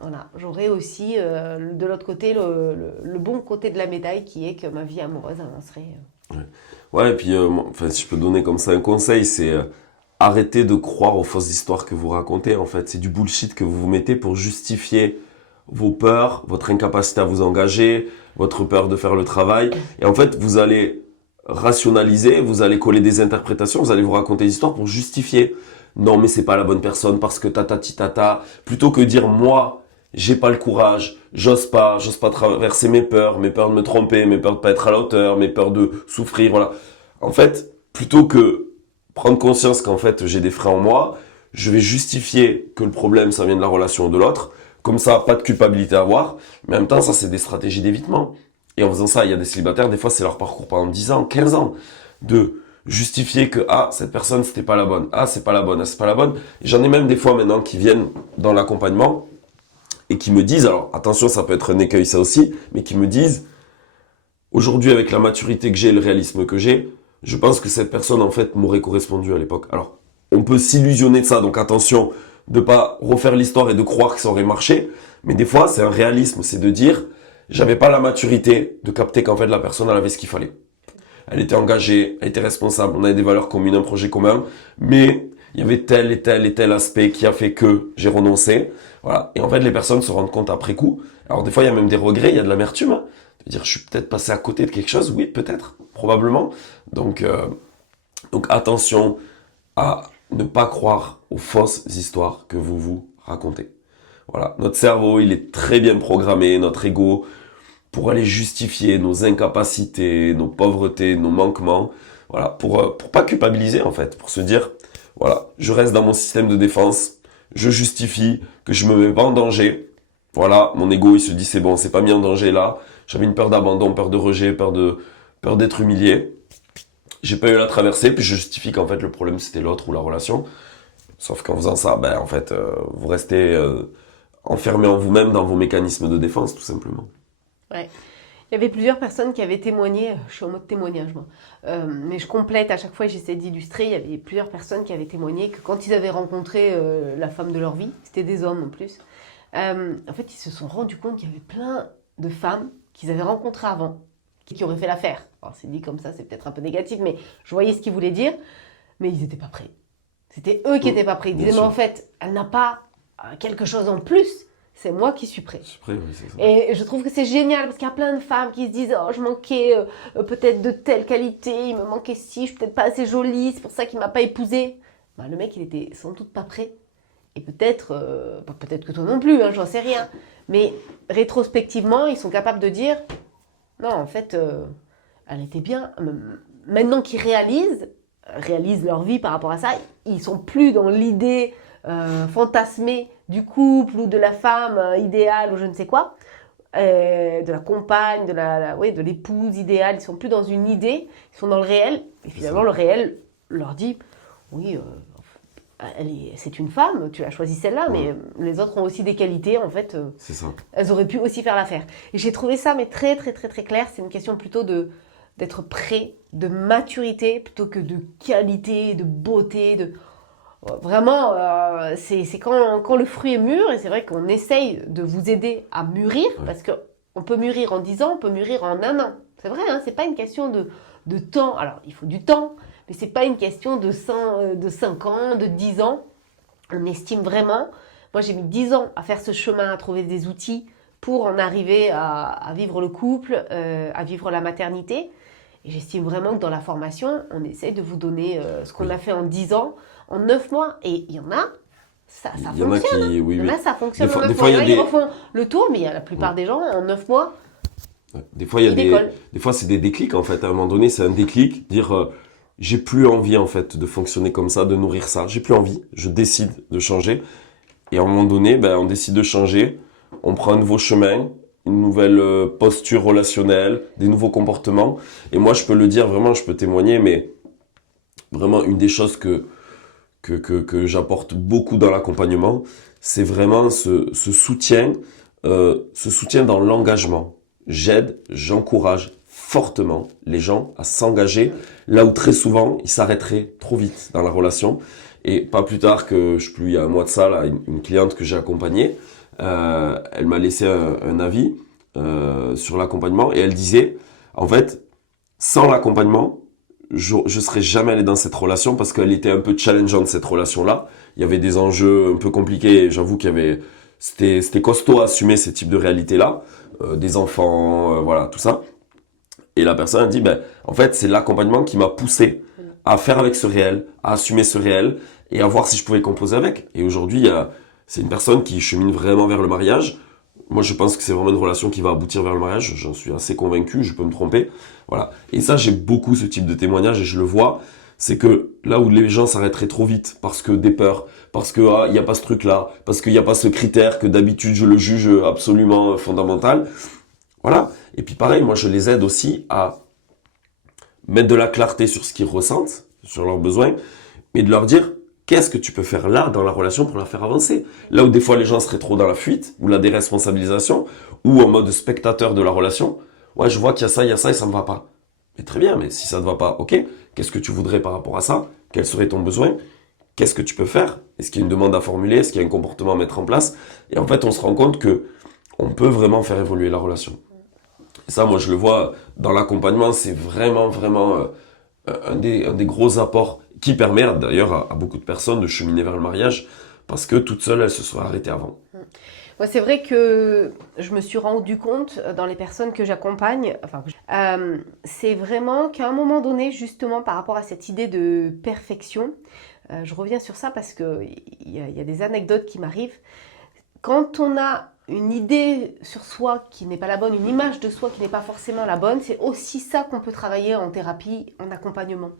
voilà, j'aurai aussi de l'autre côté le bon côté de la médaille qui est que ma vie amoureuse avancerait. Ouais, et puis, enfin, si je peux donner comme ça un conseil, c'est arrêtez de croire aux fausses histoires que vous racontez, en fait. C'est du bullshit que vous vous mettez pour justifier vos peurs, votre incapacité à vous engager, votre peur de faire le travail. Et en fait, vous allez rationaliser, vous allez coller des interprétations, vous allez vous raconter des histoires pour justifier. Non, mais c'est pas la bonne personne parce que tatati tata. Plutôt que dire moi, j'ai pas le courage, j'ose pas traverser mes peurs de me tromper, mes peurs de pas être à la hauteur, mes peurs de souffrir, voilà. En fait, plutôt que prendre conscience qu'en fait j'ai des freins en moi, je vais justifier que le problème ça vient de la relation de l'autre. Comme ça, pas de culpabilité à avoir. Mais en même temps, ça c'est des stratégies d'évitement. Et en faisant ça, il y a des célibataires, des fois c'est leur parcours pendant 10 ans, 15 ans, de justifier que ah cette personne c'était pas la bonne, ah c'est pas la bonne, ah c'est pas la bonne. Et j'en ai même des fois maintenant qui viennent dans l'accompagnement et qui me disent, alors attention ça peut être un écueil ça aussi, mais qui me disent aujourd'hui avec la maturité que j'ai, le réalisme que j'ai, je pense que cette personne en fait m'aurait correspondu à l'époque. Alors on peut s'illusionner de ça, donc attention de pas refaire l'histoire et de croire que ça aurait marché, mais des fois c'est un réalisme, c'est de dire j'avais pas la maturité de capter qu'en fait la personne elle avait ce qu'il fallait. Elle était engagée, elle était responsable, on avait des valeurs communes, un projet commun, mais il y avait tel et tel aspect qui a fait que j'ai renoncé. Voilà. Et en fait, les personnes se rendent compte après coup. Alors des fois, il y a même des regrets, il y a de l'amertume. Hein. De dire, je suis peut-être passé à côté de quelque chose. Oui, peut-être, probablement. Donc attention à ne pas croire aux fausses histoires que vous vous racontez. Voilà. Notre cerveau, il est très bien programmé, notre ego, pour aller justifier nos incapacités, nos pauvretés, nos manquements, voilà, pour pas culpabiliser en fait, pour se dire, voilà, je reste dans mon système de défense, je justifie que je me mets pas en danger, voilà, mon ego il se dit c'est bon, c'est pas mis en danger là, j'avais une peur d'abandon, peur de rejet, peur d'être humilié, j'ai pas eu à la traverser, puis je justifie qu'en fait le problème c'était l'autre ou la relation, sauf qu'en faisant ça, ben en fait, vous restez enfermé en vous-même dans vos mécanismes de défense tout simplement. Ouais. Il y avait plusieurs personnes qui avaient témoigné, je suis en mode témoignage moi, mais je complète à chaque fois et j'essaie d'illustrer. Il y avait plusieurs personnes qui avaient témoigné que quand ils avaient rencontré la femme de leur vie, c'était des hommes en plus, en fait ils se sont rendus compte qu'il y avait plein de femmes qu'ils avaient rencontrées avant, qui auraient fait l'affaire. Alors c'est dit comme ça, c'est peut-être un peu négatif, mais je voyais ce qu'ils voulaient dire, mais ils n'étaient pas prêts. C'était eux qui n'étaient pas prêts. Ils disaient, mais en fait, elle n'a pas quelque chose en plus. c'est moi qui suis prêt. Je suis prêt, oui, c'est ça. Et je trouve que c'est génial parce qu'il y a plein de femmes qui se disent oh je manquais peut-être de telle qualité, il me manquait ci, je suis peut-être pas assez jolie, c'est pour ça qu'il m'a pas épousée. Bah, le mec il était sans doute pas prêt. Et peut-être, peut-être que toi non plus, hein, j'en sais rien. Mais rétrospectivement, ils sont capables de dire non, en fait, elle était bien. Maintenant qu'ils réalisent leur vie par rapport à ça, ils sont plus dans l'idée fantasmée du couple ou de la femme idéale ou je ne sais quoi, de la compagne, de l'épouse idéale. Ils sont plus dans une idée, ils sont dans le réel. Et finalement, le réel leur dit oui. C'est une femme, tu as choisi celle-là, mais les autres ont aussi des qualités, en fait. C'est ça. Elles auraient pu aussi faire l'affaire. Et j'ai trouvé ça, mais très, très, très, très clair. C'est une question plutôt d'être prêt, de maturité, plutôt que de qualité, de beauté. Vraiment, c'est quand le fruit est mûr, et c'est vrai qu'on essaye de vous aider à mûrir, parce qu'on peut mûrir en 10 ans, on peut mûrir en 1 an. C'est vrai, hein, c'est pas une question de temps. Alors, il faut du temps. Mais ce n'est pas une question de 5 ans, de 10 ans. On estime vraiment. Moi, j'ai mis 10 ans à faire ce chemin, à trouver des outils pour en arriver à vivre le couple, à vivre la maternité. Et j'estime vraiment que dans la formation, on essaye de vous donner ce qu'on a fait en 10 ans, en 9 mois. Et il y en a, ça fonctionne. Il y en a, ça fonctionne en 9 mois. Ils refont le tour, mais il y a la plupart des gens, en 9 mois, des fois, des fois, c'est des déclics, en fait. À un moment donné, c'est un déclic, dire... j'ai plus envie en fait de fonctionner comme ça, de nourrir ça. J'ai plus envie, je décide de changer. Et à un moment donné, on décide de changer, on prend un nouveau chemin, une nouvelle posture relationnelle, des nouveaux comportements. Et moi, je peux le dire vraiment, je peux témoigner, mais vraiment une des choses que j'apporte beaucoup dans l'accompagnement, c'est vraiment ce soutien dans l'engagement. J'aide, j'encourage fortement les gens à s'engager là où très souvent ils s'arrêteraient trop vite dans la relation. Et pas plus tard que il y a un mois de ça, là, une cliente que j'ai accompagnée, elle m'a laissé un avis sur l'accompagnement et elle disait en fait sans l'accompagnement je serais jamais allé dans cette relation parce qu'elle était un peu challengeante cette relation là. Il y avait des enjeux un peu compliqués, j'avoue c'était costaud à assumer ces types de réalités là, des enfants, voilà tout ça. Et la personne a dit, en fait, c'est l'accompagnement qui m'a poussé à faire avec ce réel, à assumer ce réel et à voir si je pouvais composer avec. Et aujourd'hui, c'est une personne qui chemine vraiment vers le mariage. Moi, je pense que c'est vraiment une relation qui va aboutir vers le mariage. J'en suis assez convaincu, je peux me tromper. Voilà. Et ça, j'ai beaucoup ce type de témoignage et je le vois. C'est que là où les gens s'arrêteraient trop vite parce que des peurs, parce que il y a pas ce truc-là, parce qu'il n'y a pas ce critère que d'habitude je le juge absolument fondamental. Voilà. Et puis pareil, moi je les aide aussi à mettre de la clarté sur ce qu'ils ressentent, sur leurs besoins, mais de leur dire qu'est-ce que tu peux faire là dans la relation pour la faire avancer. Là où des fois les gens seraient trop dans la fuite, ou la déresponsabilisation, ou en mode spectateur de la relation. Ouais, je vois qu'il y a ça et ça me va pas. Mais très bien, mais si ça te va pas, ok, qu'est-ce que tu voudrais par rapport à ça? Quel serait ton besoin? Qu'est-ce que tu peux faire? Est-ce qu'il y a une demande à formuler? Est-ce qu'il y a un comportement à mettre en place? Et en fait, on se rend compte que on peut vraiment faire évoluer la relation. Et ça, moi, je le vois dans l'accompagnement, c'est vraiment, vraiment un des gros apports qui permet d'ailleurs à beaucoup de personnes de cheminer vers le mariage parce que toute seule, elles se seraient arrêtées avant. Moi, c'est vrai que je me suis rendu compte dans les personnes que j'accompagne, c'est vraiment qu'à un moment donné, justement par rapport à cette idée de perfection, je reviens sur ça parce qu'il y a des anecdotes qui m'arrivent. Quand on a une idée sur soi qui n'est pas la bonne, une image de soi qui n'est pas forcément la bonne, c'est aussi ça qu'on peut travailler en thérapie, en accompagnement.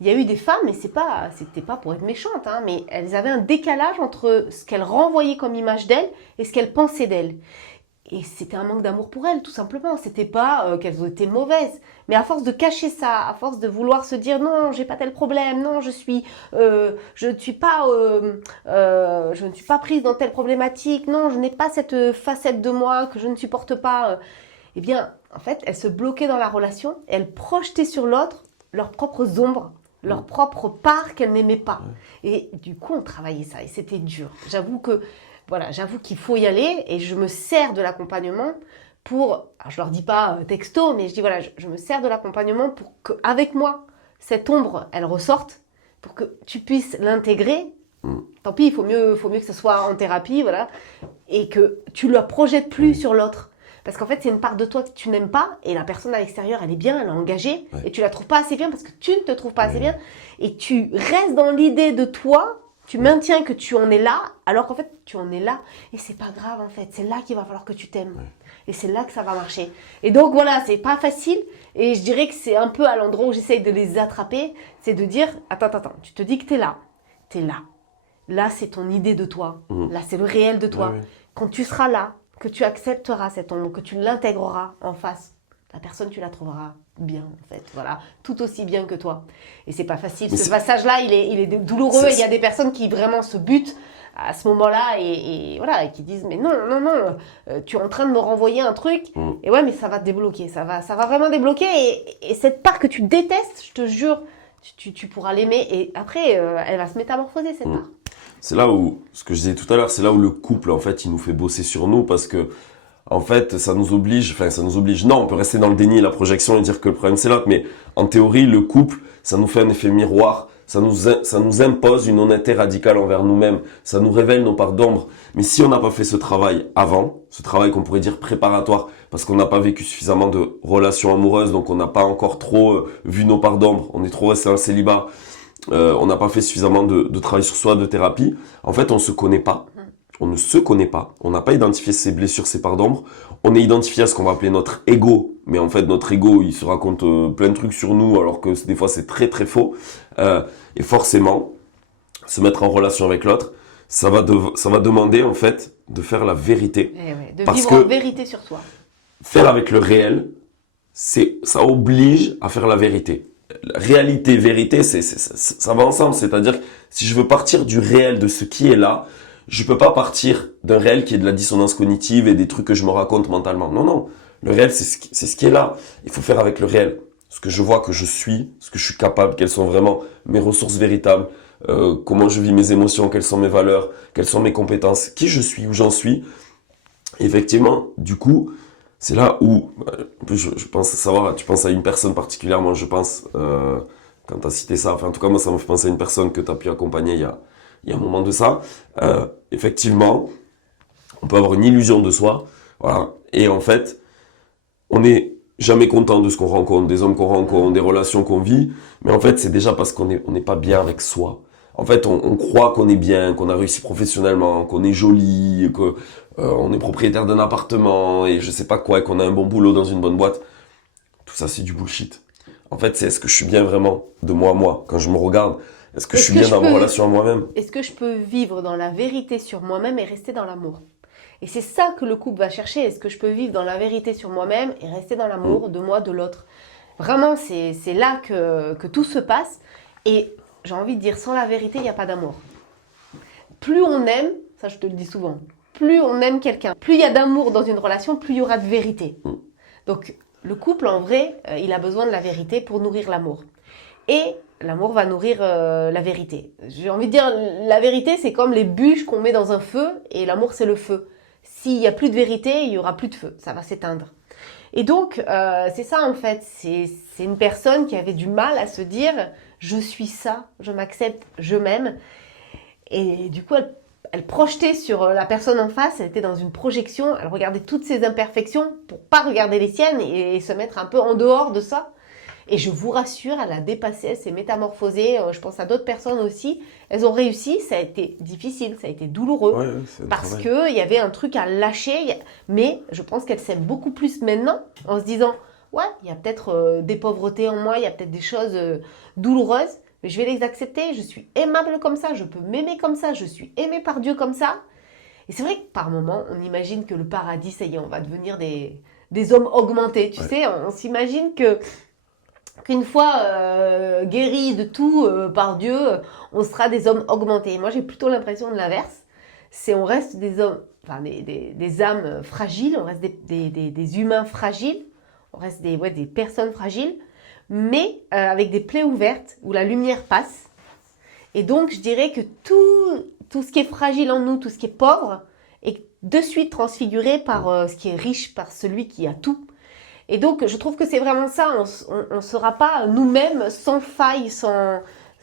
Il y a eu des femmes, et c'était pas pour être méchante, hein, mais elles avaient un décalage entre ce qu'elles renvoyaient comme image d'elles et ce qu'elles pensaient d'elles. Et c'était un manque d'amour pour elles, tout simplement. C'était pas qu'elles ont été mauvaises. Mais à force de cacher ça, à force de vouloir se dire non, j'ai pas tel problème, non, je ne suis pas prise dans telle problématique, non, je n'ai pas cette facette de moi que je ne supporte pas. Eh bien, en fait, elles se bloquaient dans la relation, elles projetaient sur l'autre leurs propres ombres, leurs propres parts qu'elles n'aimaient pas. Et du coup, on travaillait ça et c'était dur. J'avoue qu'il faut y aller et je me sers de l'accompagnement pour, alors je leur dis pas texto, mais je dis voilà, je me sers de l'accompagnement pour qu'avec moi, cette ombre, elle ressorte, pour que tu puisses l'intégrer, tant pis, il faut mieux que ce soit en thérapie, voilà, et que tu ne la projettes plus sur l'autre. Parce qu'en fait, c'est une part de toi que tu n'aimes pas, et la personne à l'extérieur, elle est bien, elle est engagée, et tu la trouves pas assez bien parce que tu ne te trouves pas assez bien, et tu restes dans l'idée de toi, tu maintiens que tu en es là, alors qu'en fait, tu en es là, et c'est pas grave en fait, c'est là qu'il va falloir que tu t'aimes. Et c'est là que ça va marcher. Et donc voilà, c'est pas facile, et je dirais que c'est un peu à l'endroit où j'essaye de les attraper, c'est de dire, attends, tu te dis que t'es là. Là, c'est ton idée de toi. Là, c'est le réel de toi. Quand tu seras là, que tu accepteras cette ombre, que tu l'intégreras en face, la personne, tu la trouveras bien, en fait. Voilà, tout aussi bien que toi. Et c'est pas facile. Ce passage-là, il est douloureux. Il y a des personnes qui vraiment se butent à ce moment-là et voilà, et qui disent mais non, tu es en train de me renvoyer un truc. Et ouais, mais ça va te débloquer. Ça va vraiment débloquer. Et cette part que tu détestes, je te jure, tu pourras l'aimer. Et après, elle va se métamorphoser, cette part. C'est là où, ce que je disais tout à l'heure, c'est là où le couple, en fait, il nous fait bosser sur nous parce que, en fait, ça nous oblige, non, on peut rester dans le déni et la projection et dire que le problème c'est l'autre, mais en théorie, le couple, ça nous fait un effet miroir, ça nous impose une honnêteté radicale envers nous-mêmes, ça nous révèle nos parts d'ombre. Mais si on n'a pas fait ce travail avant, ce travail qu'on pourrait dire préparatoire, parce qu'on n'a pas vécu suffisamment de relations amoureuses, donc on n'a pas encore trop vu nos parts d'ombre, on est trop resté dans le célibat, on n'a pas fait suffisamment de travail sur soi, de thérapie. En fait, on se connaît pas. On ne se connaît pas. On n'a pas identifié ses blessures, ses parts d'ombre. On est identifié à ce qu'on va appeler notre ego. Mais en fait, notre ego, il se raconte plein de trucs sur nous, alors que des fois, c'est très, très faux. Et forcément, se mettre en relation avec l'autre, ça va demander, en fait, de faire la vérité. De vivre en vérité sur soi. Faire avec le réel, ça oblige à faire la vérité. Réalité, vérité, ça va ensemble. C'est-à-dire que si je veux partir du réel, de ce qui est là, je peux pas partir d'un réel qui est de la dissonance cognitive et des trucs que je me raconte mentalement. Non. Le réel, c'est ce qui est là. Il faut faire avec le réel. Ce que je vois que je suis, ce que je suis capable, quelles sont vraiment mes ressources véritables, comment je vis mes émotions, quelles sont mes valeurs, quelles sont mes compétences, qui je suis, où j'en suis. Effectivement, du coup, c'est là où, je pense savoir, tu penses à une personne particulièrement, je pense, quand tu as cité ça, enfin en tout cas moi ça me fait penser à une personne que tu as pu accompagner il y a un moment de ça. Effectivement, on peut avoir une illusion de soi, voilà, et en fait, on n'est jamais content de ce qu'on rencontre, des hommes qu'on rencontre, des relations qu'on vit, mais en fait c'est déjà parce qu'on n'est pas bien avec soi. En fait, on croit qu'on est bien, qu'on a réussi professionnellement, qu'on est joli, qu'on est propriétaire d'un appartement et je sais pas quoi, et qu'on a un bon boulot dans une bonne boîte. Tout ça, c'est du bullshit. En fait, c'est est-ce que je suis bien vraiment de moi à moi, quand je me regarde. Est-ce que je suis bien dans ma relation à moi-même? Est-ce que je peux vivre dans la vérité sur moi-même et rester dans l'amour? Et c'est ça que le couple va chercher. Est-ce que je peux vivre dans la vérité sur moi-même et rester dans l'amour de moi, de l'autre? Vraiment, c'est là que tout se passe. Et j'ai envie de dire, sans la vérité, il n'y a pas d'amour. Plus on aime, ça je te le dis souvent, plus on aime quelqu'un, plus il y a d'amour dans une relation, plus il y aura de vérité. Donc le couple, en vrai, il a besoin de la vérité pour nourrir l'amour. Et l'amour va nourrir la vérité. J'ai envie de dire, la vérité, c'est comme les bûches qu'on met dans un feu, et l'amour, c'est le feu. S'il n'y a plus de vérité, il n'y aura plus de feu, ça va s'éteindre. Et donc, c'est ça en fait, c'est une personne qui avait du mal à se dire « je suis ça, je m'accepte, je m'aime ». Et du coup, elle projetait sur la personne en face, elle était dans une projection, elle regardait toutes ses imperfections pour pas regarder les siennes et se mettre un peu en dehors de ça. Et je vous rassure, elle a dépassé, elle s'est métamorphosée, je pense à d'autres personnes aussi, elles ont réussi, ça a été difficile, ça a été douloureux, parce qu'il y avait un truc à lâcher, mais je pense qu'elle s'aime beaucoup plus maintenant, en se disant, ouais, il y a peut-être des pauvretés en moi, il y a peut-être des choses douloureuses, mais je vais les accepter, je suis aimable comme ça, je peux m'aimer comme ça, je suis aimée par Dieu comme ça. Et c'est vrai que par moments, on imagine que le paradis, ça y est, on va devenir des hommes augmentés, tu sais, on s'imagine qu'une fois guéris de tout par Dieu, on sera des hommes augmentés. Moi, j'ai plutôt l'impression de l'inverse. On reste des hommes, enfin des âmes fragiles, on reste des humains fragiles, on reste des personnes fragiles, mais avec des plaies ouvertes où la lumière passe. Et donc, je dirais que tout ce qui est fragile en nous, tout ce qui est pauvre, est de suite transfiguré par ce qui est riche, par celui qui a tout. Et donc, je trouve que c'est vraiment ça. On ne sera pas nous-mêmes sans faille,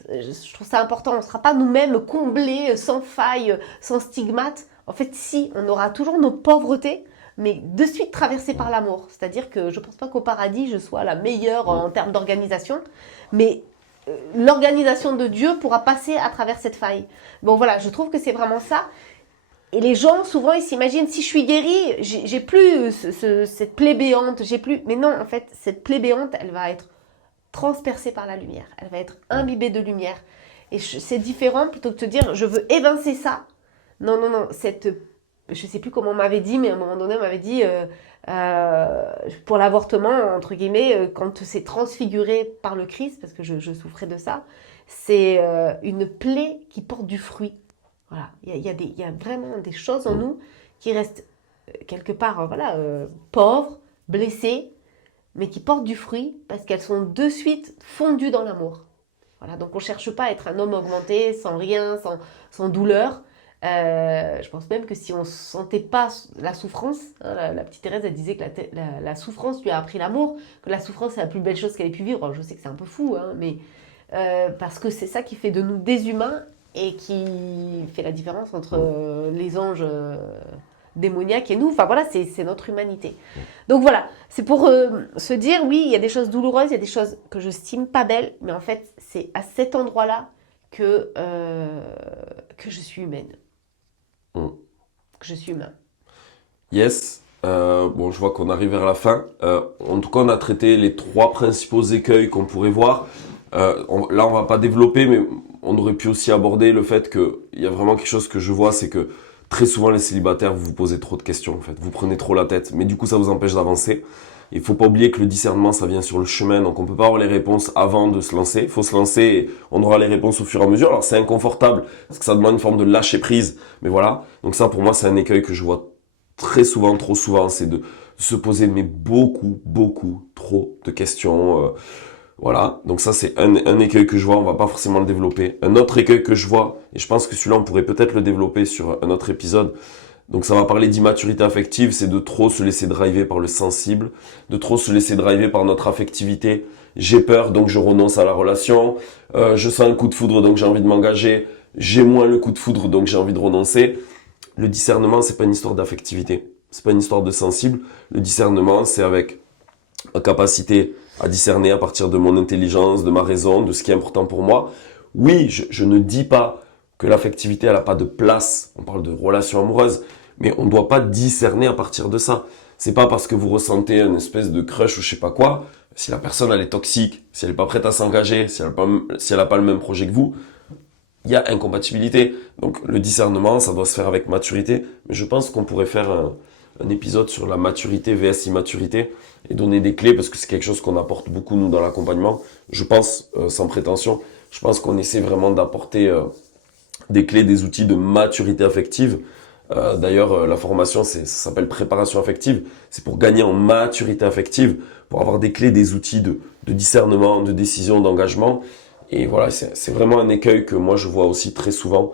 je trouve ça important. On ne sera pas nous-mêmes comblés, sans faille, sans stigmate. En fait, si, on aura toujours nos pauvretés, mais de suite traversées par l'amour. C'est-à-dire que je ne pense pas qu'au paradis, je sois la meilleure en termes d'organisation, mais l'organisation de Dieu pourra passer à travers cette faille. Bon, voilà, je trouve que c'est vraiment ça. Et les gens, souvent, ils s'imaginent, si je suis guérie, j'ai plus cette plaie béante, j'ai plus... Mais non, en fait, cette plaie béante, elle va être transpercée par la lumière. Elle va être imbibée de lumière. Et c'est différent, plutôt que de te dire, je veux évincer ça. Non, non, non, je sais plus comment on m'avait dit, mais à un moment donné, on m'avait dit, pour l'avortement, entre guillemets, quand c'est transfiguré par le Christ, parce que je souffrais de ça, c'est une plaie qui porte du fruit. Voilà, il y a vraiment des choses en nous qui restent quelque part pauvres, blessées, mais qui portent du fruit parce qu'elles sont de suite fondues dans l'amour. Voilà, donc on ne cherche pas à être un homme augmenté, sans rien, sans douleur. Je pense même que si on ne sentait pas la souffrance, hein, la petite Thérèse, elle disait que la souffrance lui a appris l'amour, que la souffrance c'est la plus belle chose qu'elle ait pu vivre. Alors, je sais que c'est un peu fou, hein, mais parce que c'est ça qui fait de nous des humains et qui fait la différence entre les anges démoniaques et nous. Enfin voilà, c'est notre humanité. Donc voilà, c'est pour se dire, oui, il y a des choses douloureuses, il y a des choses que je n'estime pas belles, mais en fait, c'est à cet endroit-là que je suis humaine. Que je suis humain. Yes. Bon, je vois qu'on arrive vers la fin. En tout cas, on a traité les 3 principaux écueils qu'on pourrait voir. Là, on va pas développer, mais on aurait pu aussi aborder le fait qu'il y a vraiment quelque chose que je vois, c'est que très souvent, les célibataires, vous vous posez trop de questions, en fait. Vous prenez trop la tête, mais du coup, ça vous empêche d'avancer. Il faut pas oublier que le discernement, ça vient sur le chemin, donc on peut pas avoir les réponses avant de se lancer. Il faut se lancer et on aura les réponses au fur et à mesure. Alors, c'est inconfortable, parce que ça demande une forme de lâcher prise, mais voilà. Donc ça, pour moi, c'est un écueil que je vois très souvent, trop souvent, c'est de se poser mais beaucoup, beaucoup trop de questions. Voilà, donc ça c'est un écueil que je vois, on va pas forcément le développer. Un autre écueil que je vois, et je pense que celui-là on pourrait peut-être le développer sur un autre épisode, donc ça va parler d'immaturité affective, c'est de trop se laisser driver par le sensible, de trop se laisser driver par notre affectivité. J'ai peur, donc je renonce à la relation, je sens un coup de foudre, donc j'ai envie de m'engager, j'ai moins le coup de foudre, donc j'ai envie de renoncer. Le discernement, c'est pas une histoire d'affectivité, c'est pas une histoire de sensible. Le discernement, c'est avec ma capacité à discerner à partir de mon intelligence, de ma raison, de ce qui est important pour moi. Oui, je ne dis pas que l'affectivité, elle n'a pas de place. On parle de relations amoureuses, mais on ne doit pas discerner à partir de ça. C'est pas parce que vous ressentez une espèce de crush ou je sais pas quoi, si la personne elle est toxique, si elle est pas prête à s'engager, si elle a pas le même projet que vous, il y a incompatibilité. Donc le discernement, ça doit se faire avec maturité. Mais je pense qu'on pourrait faire un épisode sur la maturité vs immaturité et donner des clés parce que c'est quelque chose qu'on apporte beaucoup nous dans l'accompagnement. Je pense, sans prétention, je pense qu'on essaie vraiment d'apporter des clés, des outils de maturité affective. D'ailleurs, la formation, ça s'appelle préparation affective. C'est pour gagner en maturité affective, pour avoir des clés, des outils de discernement, de décision, d'engagement. Et voilà, c'est vraiment un écueil que moi je vois aussi très souvent,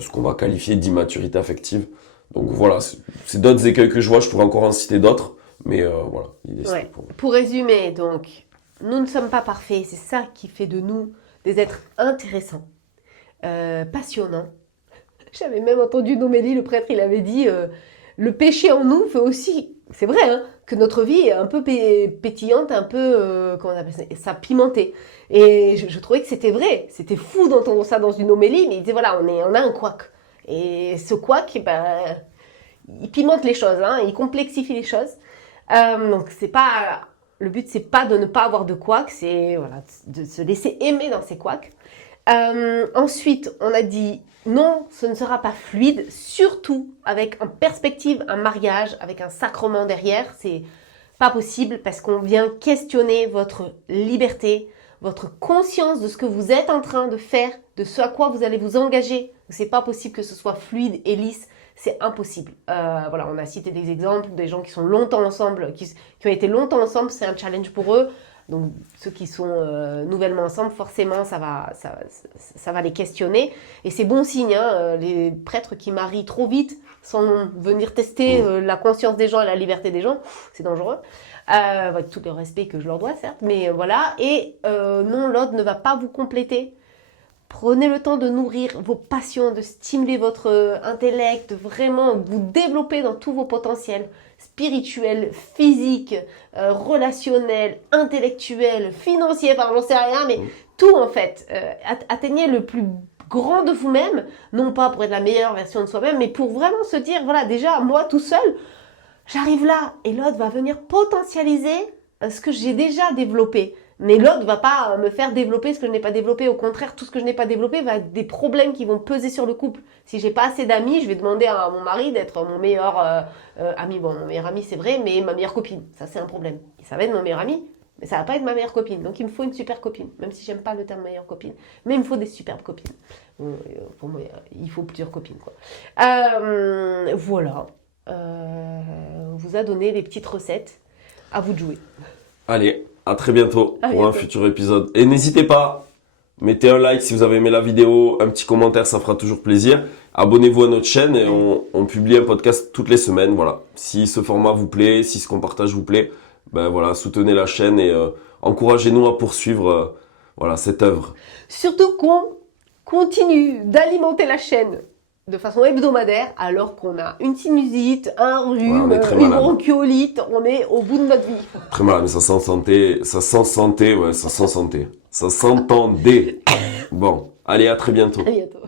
ce qu'on va qualifier d'immaturité affective. Donc voilà, c'est d'autres écueils que je vois, je pourrais encore en citer d'autres, mais voilà. Ouais. Pour résumer, donc, nous ne sommes pas parfaits, c'est ça qui fait de nous des êtres intéressants, passionnants. J'avais même entendu Nomélie, le prêtre, il avait dit le péché en nous fait aussi, c'est vrai, hein, que notre vie est un peu pétillante, un peu, comment on appelle ça, pimentée. Et je trouvais que c'était vrai, c'était fou d'entendre ça dans une homélie, mais il disait voilà, on a un couac. Et ce couac, il pimente les choses, hein, il complexifie les choses. Donc c'est pas, le but c'est pas de ne pas avoir de couac, c'est voilà, de se laisser aimer dans ces couacs. Ensuite, on a dit non, ce ne sera pas fluide, surtout avec en perspective un mariage, avec un sacrement derrière, c'est pas possible parce qu'on vient questionner votre liberté, votre conscience de ce que vous êtes en train de faire, de ce à quoi vous allez vous engager. C'est pas possible que ce soit fluide et lisse, c'est impossible. Voilà, on a cité des exemples, des gens qui sont longtemps ensemble, qui ont été longtemps ensemble, c'est un challenge pour eux. Donc ceux qui sont nouvellement ensemble, forcément, ça va les questionner. Et c'est bon signe, hein, les prêtres qui marient trop vite, sans venir tester la conscience des gens et la liberté des gens, c'est dangereux. Avec tout le respect que je leur dois, certes, mais voilà. Et non, l'autre ne va pas vous compléter. Prenez le temps de nourrir vos passions, de stimuler votre intellect, de vraiment vous développer dans tous vos potentiels spirituels, physiques, relationnels, intellectuels, financiers, enfin j'en sais rien, mais tout en fait. Atteignez le plus grand de vous-même, non pas pour être la meilleure version de soi-même, mais pour vraiment se dire, voilà, déjà, moi tout seul, j'arrive là, et l'autre va venir potentialiser ce que j'ai déjà développé. Mais l'autre va pas me faire développer ce que je n'ai pas développé. Au contraire, tout ce que je n'ai pas développé va être des problèmes qui vont peser sur le couple. Si j'ai pas assez d'amis, je vais demander à mon mari d'être mon meilleur ami. Bon, mon meilleur ami, c'est vrai, mais ma meilleure copine. Ça, c'est un problème. Et ça va être mon meilleur ami, mais ça va pas être ma meilleure copine. Donc, il me faut une super copine. Même si j'aime pas le terme meilleure copine. Mais il me faut des superbes copines. Bon, pour moi, il faut plusieurs copines, quoi. Voilà. On vous a donné les petites recettes. À vous de jouer. Allez, à très bientôt À pour bientôt. un futur épisode. Et n'hésitez pas, mettez un like si vous avez aimé la vidéo, un petit commentaire, ça fera toujours plaisir. Abonnez-vous à notre chaîne et on publie un podcast toutes les semaines. Voilà. Si ce format vous plaît, si ce qu'on partage vous plaît, ben voilà, soutenez la chaîne et encouragez-nous à poursuivre voilà, cette œuvre. Surtout qu'on continue d'alimenter la chaîne de façon hebdomadaire alors qu'on a une sinusite, un rhume, on est très une malade. bronchiolite, on est au bout de notre vie. Très mal, mais ça sent santé, ça sent santé, ouais, ça sent santé. Ça s'entendait. Bon, allez, à très bientôt. À bientôt.